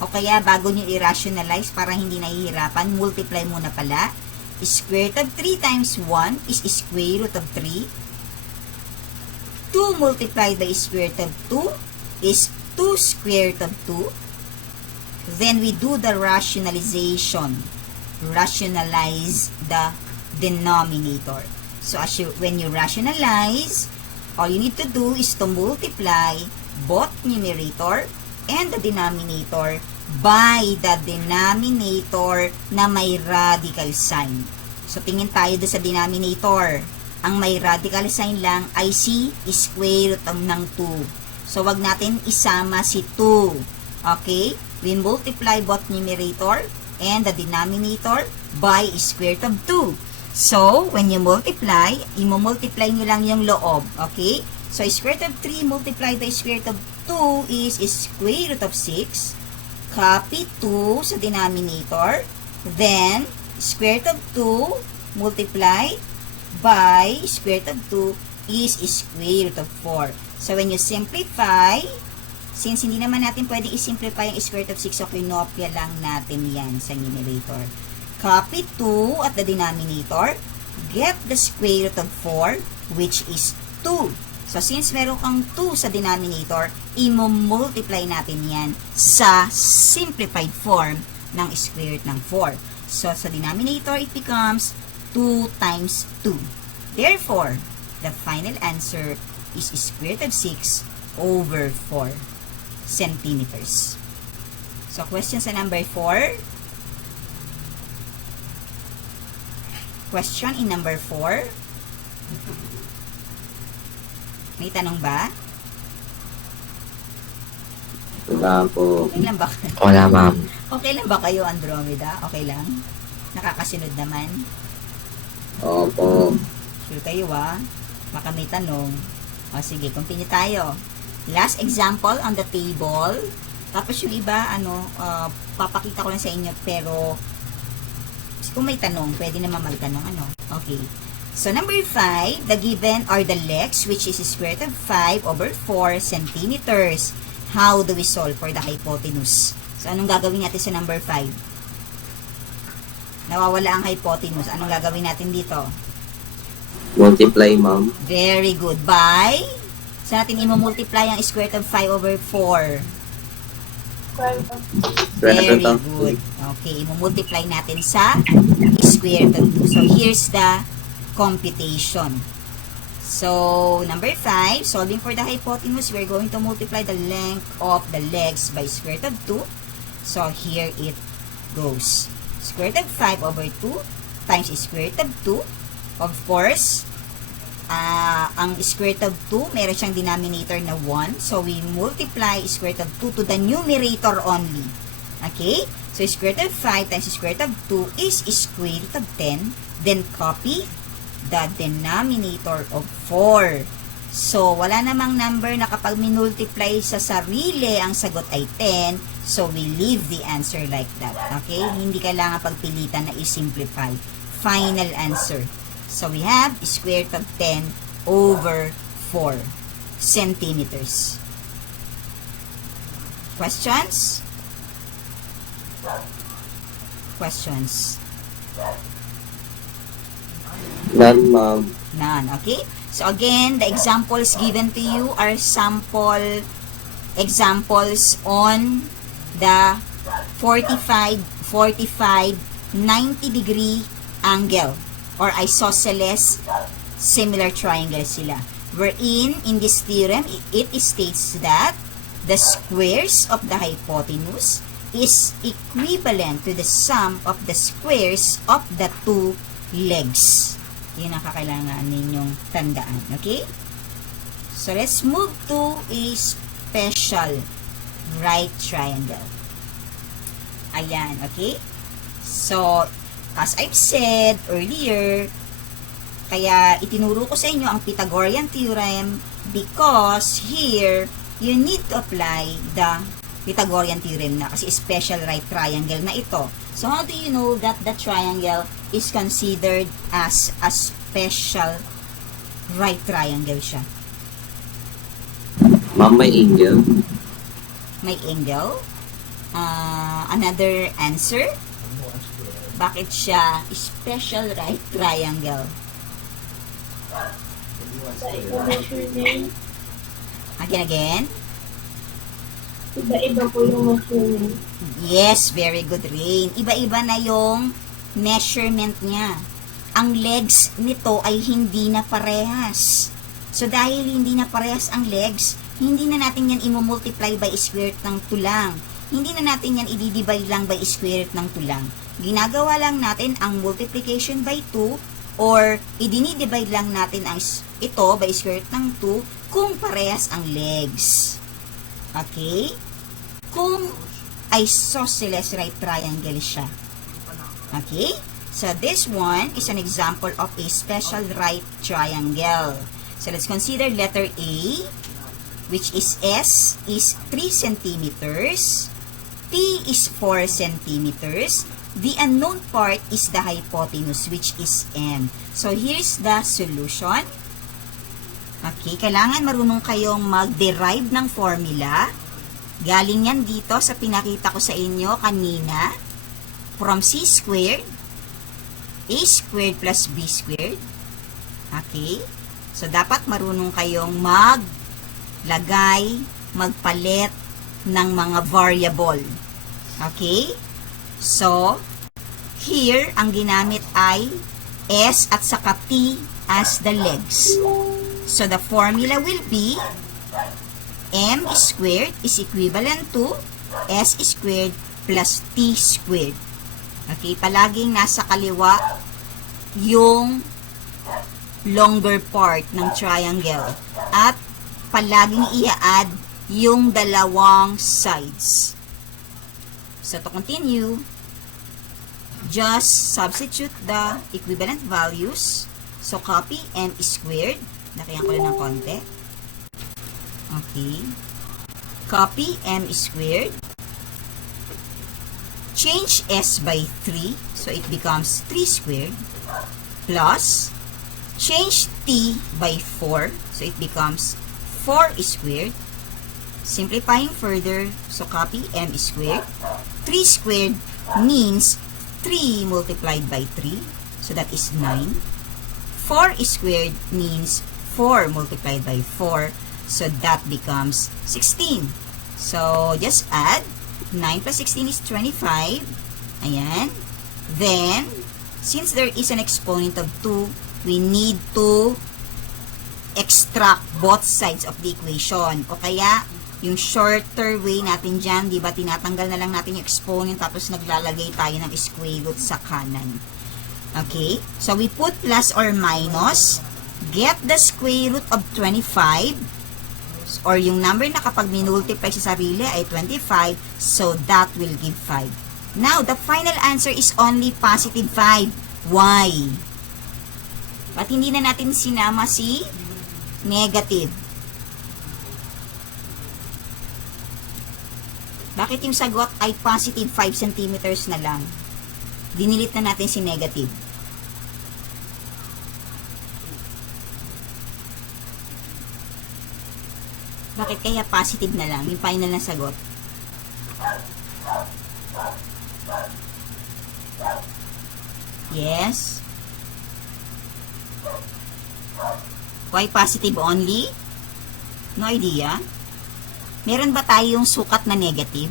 O kaya, bago nyo i-rationalize, para hindi nahihirapan, multiply muna pala. Square root of 3 times 1 is square root of 3. 2 multiplied by square root of 2 is 2 square root of 2. Then we do the rationalization. Rationalize the denominator. So when you rationalize, all you need to do is to multiply both numerator and the denominator by the denominator na may radical sign. So tingin tayo doon sa denominator. Ang may radical sign lang ay si square root ng 2. So wag natin isama si 2. Okay? We multiply both numerator and the denominator by square root of 2. So, when you multiply, i-multiply nyo lang yung loob. Okay? So, square root of 3 multiplied by square root of 2 is square root of 6. Copy 2 sa denominator. Then, square root of 2 multiplied by square root of 2 is square root of 4. So, when you simplify, since hindi naman natin pwede i-simplify yung square root of 6, so kinopya lang natin yan sa numerator. Copy 2 at the denominator. Get the square root of 4, which is 2. So, since meron kang 2 sa denominator, i-multiply natin yan sa simplified form ng square root ng 4. So, sa denominator, it becomes 2 times 2. Therefore, the final answer is square root of 6 over 4 centimeters. So, question sa number 4. Question in number 4. May tanong ba? Wala po. Okay lang ba? Wala, ma'am. Okay lang ba kayo, Andromeda? Okay lang? Nakakasunod naman? Opo. Sure kayo, Baka may tanong. O, sige, continue tayo. Last example on the table. Tapos yung iba, papakita ko lang sa inyo, pero kung may tanong, pwede naman magtanong, Okay. So, number 5, the given are the legs, which is square root of 5 over 4 centimeters. How do we solve for the hypotenuse? So, anong gagawin natin sa number 5? Nawawala ang hypotenuse. Anong gagawin natin dito? Multiply, ma'am. Very good. By? Saan natin i-multiply ang square root of 5 over 4? Very good. Okay, i-multiply natin sa square root of 2. So, here's the computation. So, number 5, solving for the hypotenuse, we're going to multiply the length of the legs by square root of 2. So, here it goes. Square root of 5 over 2 times square root of 2. Of course, ang square root of 2, meron siyang denominator na 1. So, we multiply square root of 2 to the numerator only. Okay? So, square root of 5 times square root of 2 is square root of 10. Then, copy the denominator of 4. So, wala namang number na kapag minultiply sa sarili, ang sagot ay 10. So, we leave the answer like that. Okay? Hindi kailangan pagpilitan na i-simplify. Final answer. So, we have square root of 10 over 4 centimeters. Questions? Questions? None, ma'am. None. Okay? So, again, the examples given to you are sample examples on the 45, 90-degree angle or isosceles similar triangle sila. Wherein, in this theorem, it states that the squares of the hypotenuse is equivalent to the sum of the squares of the two legs. Yun ang kakailangan ninyong tandaan. Okay? So, let's move to a special right triangle. Ayan, okay? So, as I've said earlier, Kaya itinuro ko sa inyo ang Pythagorean theorem because here you need to apply the Pythagorean theorem na kasi special right triangle na ito. So how do you know that the triangle is considered as a special right triangle siya? Ma'am, may angle. May angle. Another answer. Bakit siya special right triangle? Again. Iba-iba po yung measurement. Yes, very good, Rain. Iba-iba na yung measurement niya. Ang legs nito ay hindi na parehas. So, dahil hindi na parehas ang legs, hindi na natin yan i-multiply by square root ng tulang. Hindi na natin yan i-divide lang by square root ng tulang. Ginagawa lang natin ang multiplication by 2 or i-divide lang natin ang ito by square root ng 2 kung parehas ang legs. Okay? Kung isosceles right triangle siya. Okay? So, this one is an example of a special right triangle. So, let's consider letter A, which is S is 3 centimeters, T is 4 centimeters, the unknown part is the hypotenuse, which is M. So, here's the solution. Okay, kailangan marunong kayong mag-derive ng formula. Galing yan dito sa pinakita ko sa inyo kanina. From C squared, A squared plus B squared. Okay? So, dapat marunong kayong maglagay, magpalit ng mga variable. Okay? So, here, ang ginamit ay S at saka T as the legs. So, the formula will be M squared is equivalent to S squared plus T squared. Okay, palaging nasa kaliwa yung longer part ng triangle. At palaging i-add yung dalawang sides. So, to continue, just substitute the equivalent values. So, copy M squared. Lakayan ko lang ng konti. Okay. Copy M squared. Change S by 3. So, it becomes 3 squared. Plus, change T by 4. So, it becomes 4 squared. Simplifying further. So, copy M squared. 3 squared means 3 multiplied by 3. So, that is 9. 4 squared means 4 multiplied by 4. So, that becomes 16. So, just add. 9 plus 16 is 25. Ayan. Then, since there is an exponent of 2, we need to extract both sides of the equation. O kaya, yung shorter way natin dyan, di ba, tinatanggal na lang natin yung exponent tapos naglalagay tayo ng square root sa kanan. Okay? So, we put plus or minus. Get the square root of 25 or yung number na kapag minultiply sa sarili ay 25, so that will give 5. Now, the final answer is only positive 5. Why? Ba't hindi na natin sinama si negative? Bakit yung sagot ay positive 5 centimeters na lang? Dinilit na natin si negative. Bakit kaya positive na lang? Yung final na sagot. Yes. Why positive only? No idea. Meron ba tayong sukat na negative?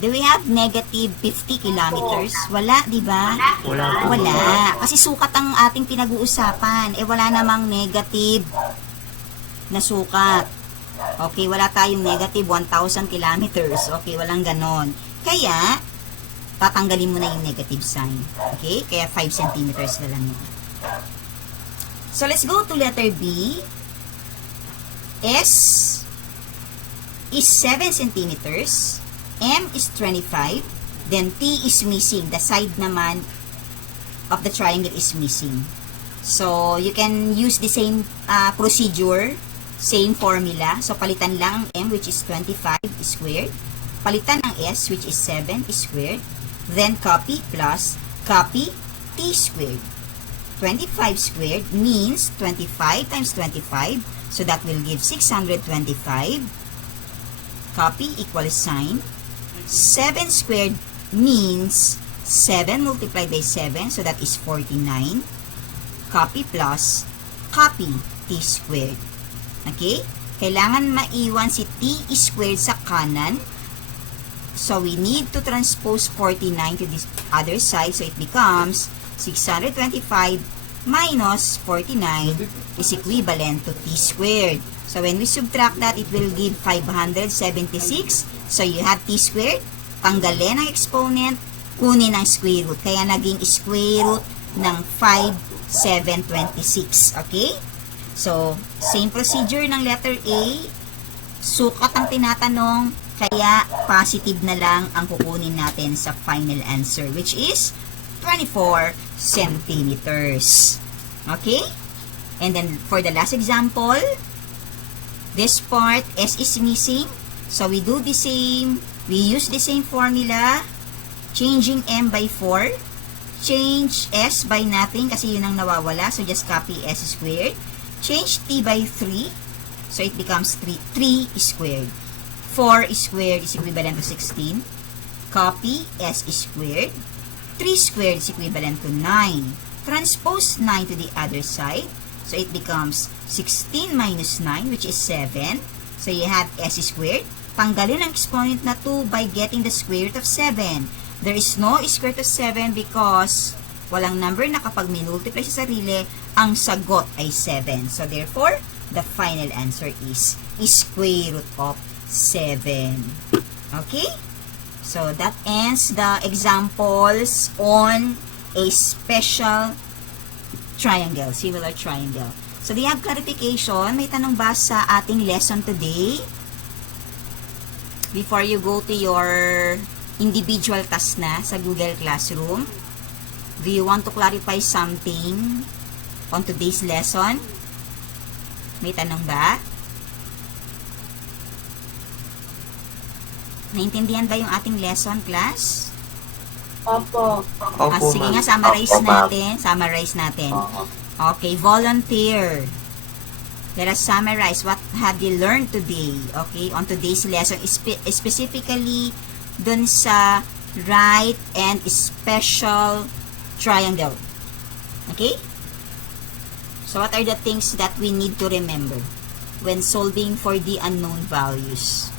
Do we have negative 50 kilometers? Wala, di ba? Wala. Kasi sukat ang ating pinag-uusapan. Wala namang negative na sukat. Okay, wala tayong negative 1,000 kilometers. Okay, walang ganon. Kaya, tatanggalin mo na yung negative sign. Okay, kaya 5 centimeters na lang yun. So, let's go to letter B. S is 7 centimeters. M is 25. Then, T is missing. The side naman of the triangle is missing. So, you can use the same procedure, same formula. So, palitan lang ang m, which is 25 squared. Palitan ang s, which is 7 squared. Then, copy plus copy t squared. 25 squared means 25 times 25. So, that will give 625. Copy equals sign. 7 squared means 7 multiplied by 7. So, that is 49. Copy plus copy t squared. Okay? Kailangan maiwan si t squared sa kanan. So, we need to transpose 49 to this other side. So, it becomes 625 minus 49 is equivalent to t squared. So, when we subtract that, it will give 576. So, you have t squared. Tanggalin ang exponent. Kunin ang square root. Kaya naging square root ng 5,726. Okay? So, same procedure ng letter A. Sukat ang tinatanong. Kaya, positive na lang ang kukunin natin sa final answer, which is 24 centimeters. Okay? And then, for the last example, this part, S is missing. So, we do the same. We use the same formula. Changing M by 4. Change S by nothing kasi yun ang nawawala. So, just copy S squared. Change T by 3. So, it becomes 3 squared. 4 squared is equivalent to 16. Copy S squared. 3 squared is equivalent to 9. Transpose 9 to the other side. So, it becomes 16 minus 9, which is 7. So, you have S squared. Tanggalin ang exponent na 2 by getting the square root of 7. There is no square root of 7 because walang number na kapag minultiply sa sarili, ang sagot ay 7. So, therefore, the final answer is square root of 7. Okay? So, that ends the examples on a special triangle, similar triangle. So, do you have clarification? May tanong ba sa ating lesson today? Before you go to your individual task na sa Google Classroom, do you want to clarify something on today's lesson? May tanong ba? Naintindihan ba yung ating lesson, class? Opo. Opo, Sige ma'am. nga, summarize Opo, ma'am. natin. Summarize natin. Okay, volunteer. Let us summarize what have you learned today, okay, on today's lesson, specifically dun sa right and special triangle. Okay? So, what are the things that we need to remember when solving for the unknown values?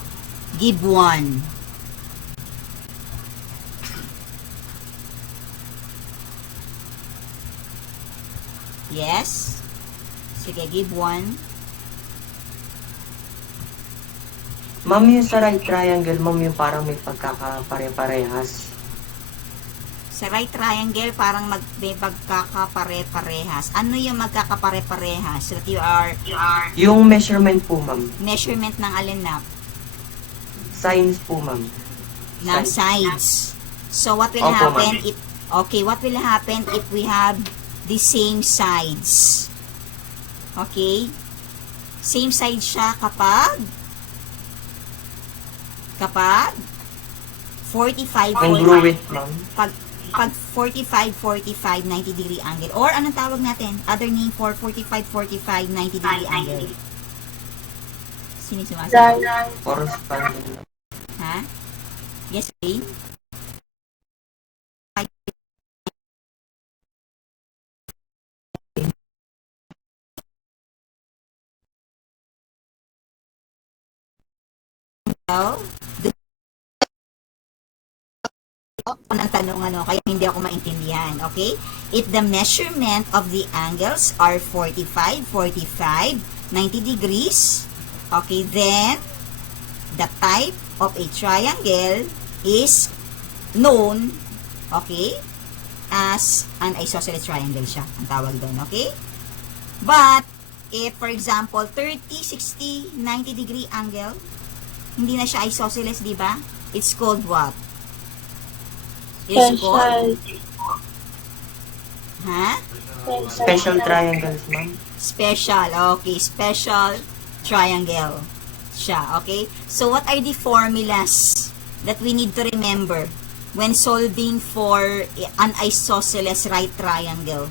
Give one. Yes? Sige, give one. Ma'am, yung sa right triangle, ma'am, yung parang may pagkakapare-parehas. Sa right triangle, parang may pagkakapare-parehas. Ano yung magkakapare-parehas? That you are... Yung measurement po, ma'am. Measurement ng alin na? Signs po, ma'am. Ng sides. So, what will Opo, happen ma'am. if... Okay, what will happen if we have the same sides? Okay? Same side siya kapag 45, Congruent, ma'am. pag 45, 90 degree angle. Or anong tawag natin? Other name for 45, 90 degree angle. Sino sumasagot? Corresponding. Ha? Yes, Rain? Ang tanong kaya hindi ako maintindihan, okay? If the measurement of the angles are 45, 90 degrees, okay, then the type of a triangle is known, okay, as an isosceles triangle siya, ang tawag doon, okay? But, if for example, 30, 60, 90 degree angle, hindi na siya isosceles, di ba? It's called what? It's called Ha? Special triangles, ma'am. Special. Okay, special triangle siya. Okay? So, what are the formulas that we need to remember when solving for an isosceles right triangle?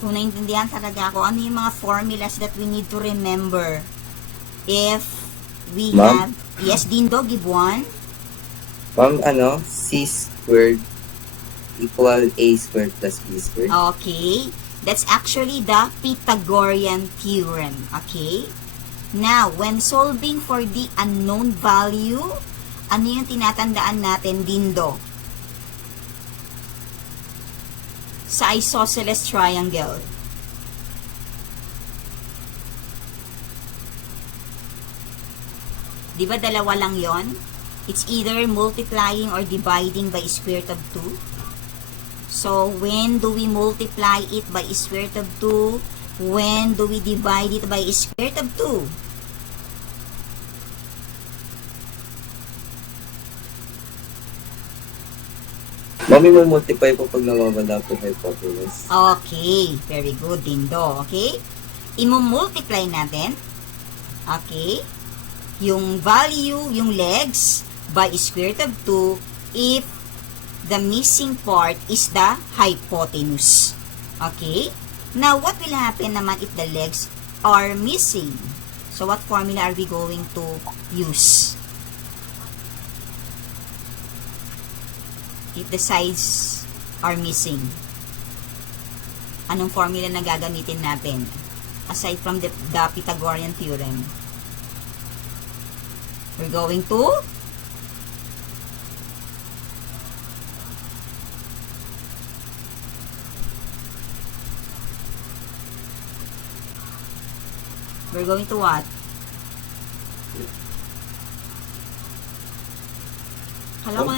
Kung naintindihan talaga ako, ano yung mga formulas that we need to remember if we have... Ma'am? Yes, Dindo, give one. Ma'am, C squared equal A squared plus B squared. Okay. That's actually the Pythagorean theorem. Okay? Now, when solving for the unknown value, ano yung tinatandaan natin, Dindo? Sa isosceles triangle. Di ba dalawa lang yon? It's either multiplying or dividing by square root of 2. So, when do we multiply it by square root of 2? When do we divide it by square root of 2? Mami, mo multiply po pag nawawala po hypotenuse. Okay, very good, Dindo. Okay? Imo-multiply natin. Okay? Yung value, yung legs, by square root of 2 if the missing part is the hypotenuse. Okay? Now, what will happen naman if the legs are missing? So, what formula are we going to use? If the sides are missing, anong formula na gagamitin natin? Aside from the Pythagorean theorem. We're going to what?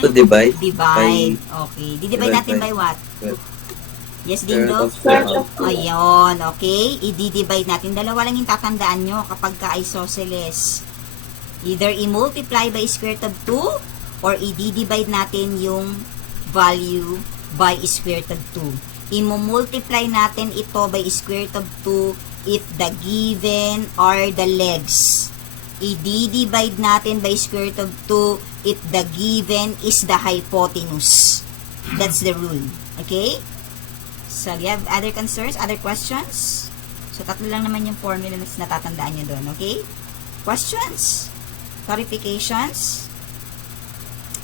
To divide. Divide. Okay. Di-divide natin by what? Yes, Dindo? Square of 2. Ayun, okay. I-divide natin. Dalawa lang yung tatandaan nyo kapag ka-isosceles. Either i-multiply by square root of 2 or i-divide natin yung value by square root of 2. I-multiply natin ito by square root of 2 if the given are the legs. I-divide natin by square root of 2 if the given is the hypotenuse. That's the rule. Okay? So, do you have other concerns? Other questions? So, tatlo lang naman yung formula na natatandaan nyo doon. Okay? Questions? Clarifications?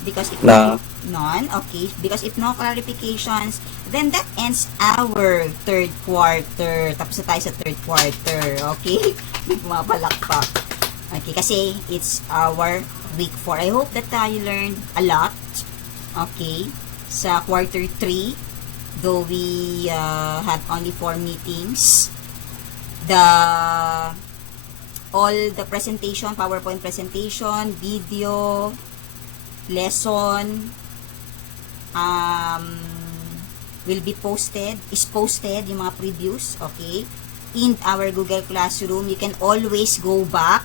Because if none, okay. Because if no clarifications, then that ends our third quarter. Tapos na tayo sa third quarter. Okay? Mapalakpak. Okay, kasi it's our week 4. I hope that you learned a lot. Okay, sa quarter 3, though we had only 4 meetings, all the presentation, PowerPoint presentation, video, lesson, will be posted, yung mga previews, okay, in our Google Classroom. You can always go back.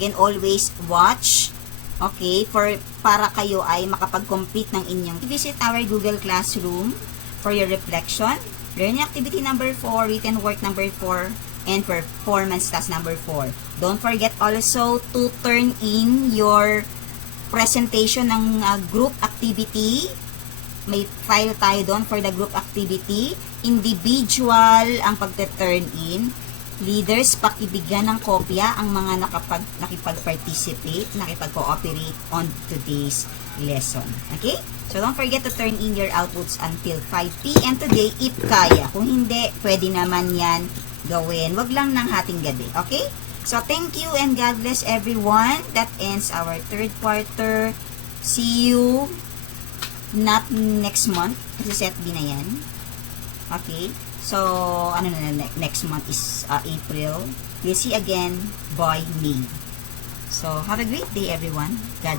You can always watch, okay, para kayo ay makapag-complete ng inyong. Visit our Google Classroom for your reflection, learning activity number 4, written work number 4, and performance task number 4. Don't forget also to turn in your presentation ng group activity. May file tayo doon for the group activity. Individual ang pagte-turn in. Leaders, pakibigyan ng kopya ang mga nakipag-participate, nakipag-cooperate on today's lesson. Okay? So, don't forget to turn in your outputs until 5 p.m. today if kaya. Kung hindi, pwede naman yan gawin. Wag lang ng hating gabi. Okay? So, thank you and God bless everyone. That ends our third quarter. See you not next month. Kasi set B na yan. Okay? So, next month is April. We'll see again by May. So, have a great day everyone. God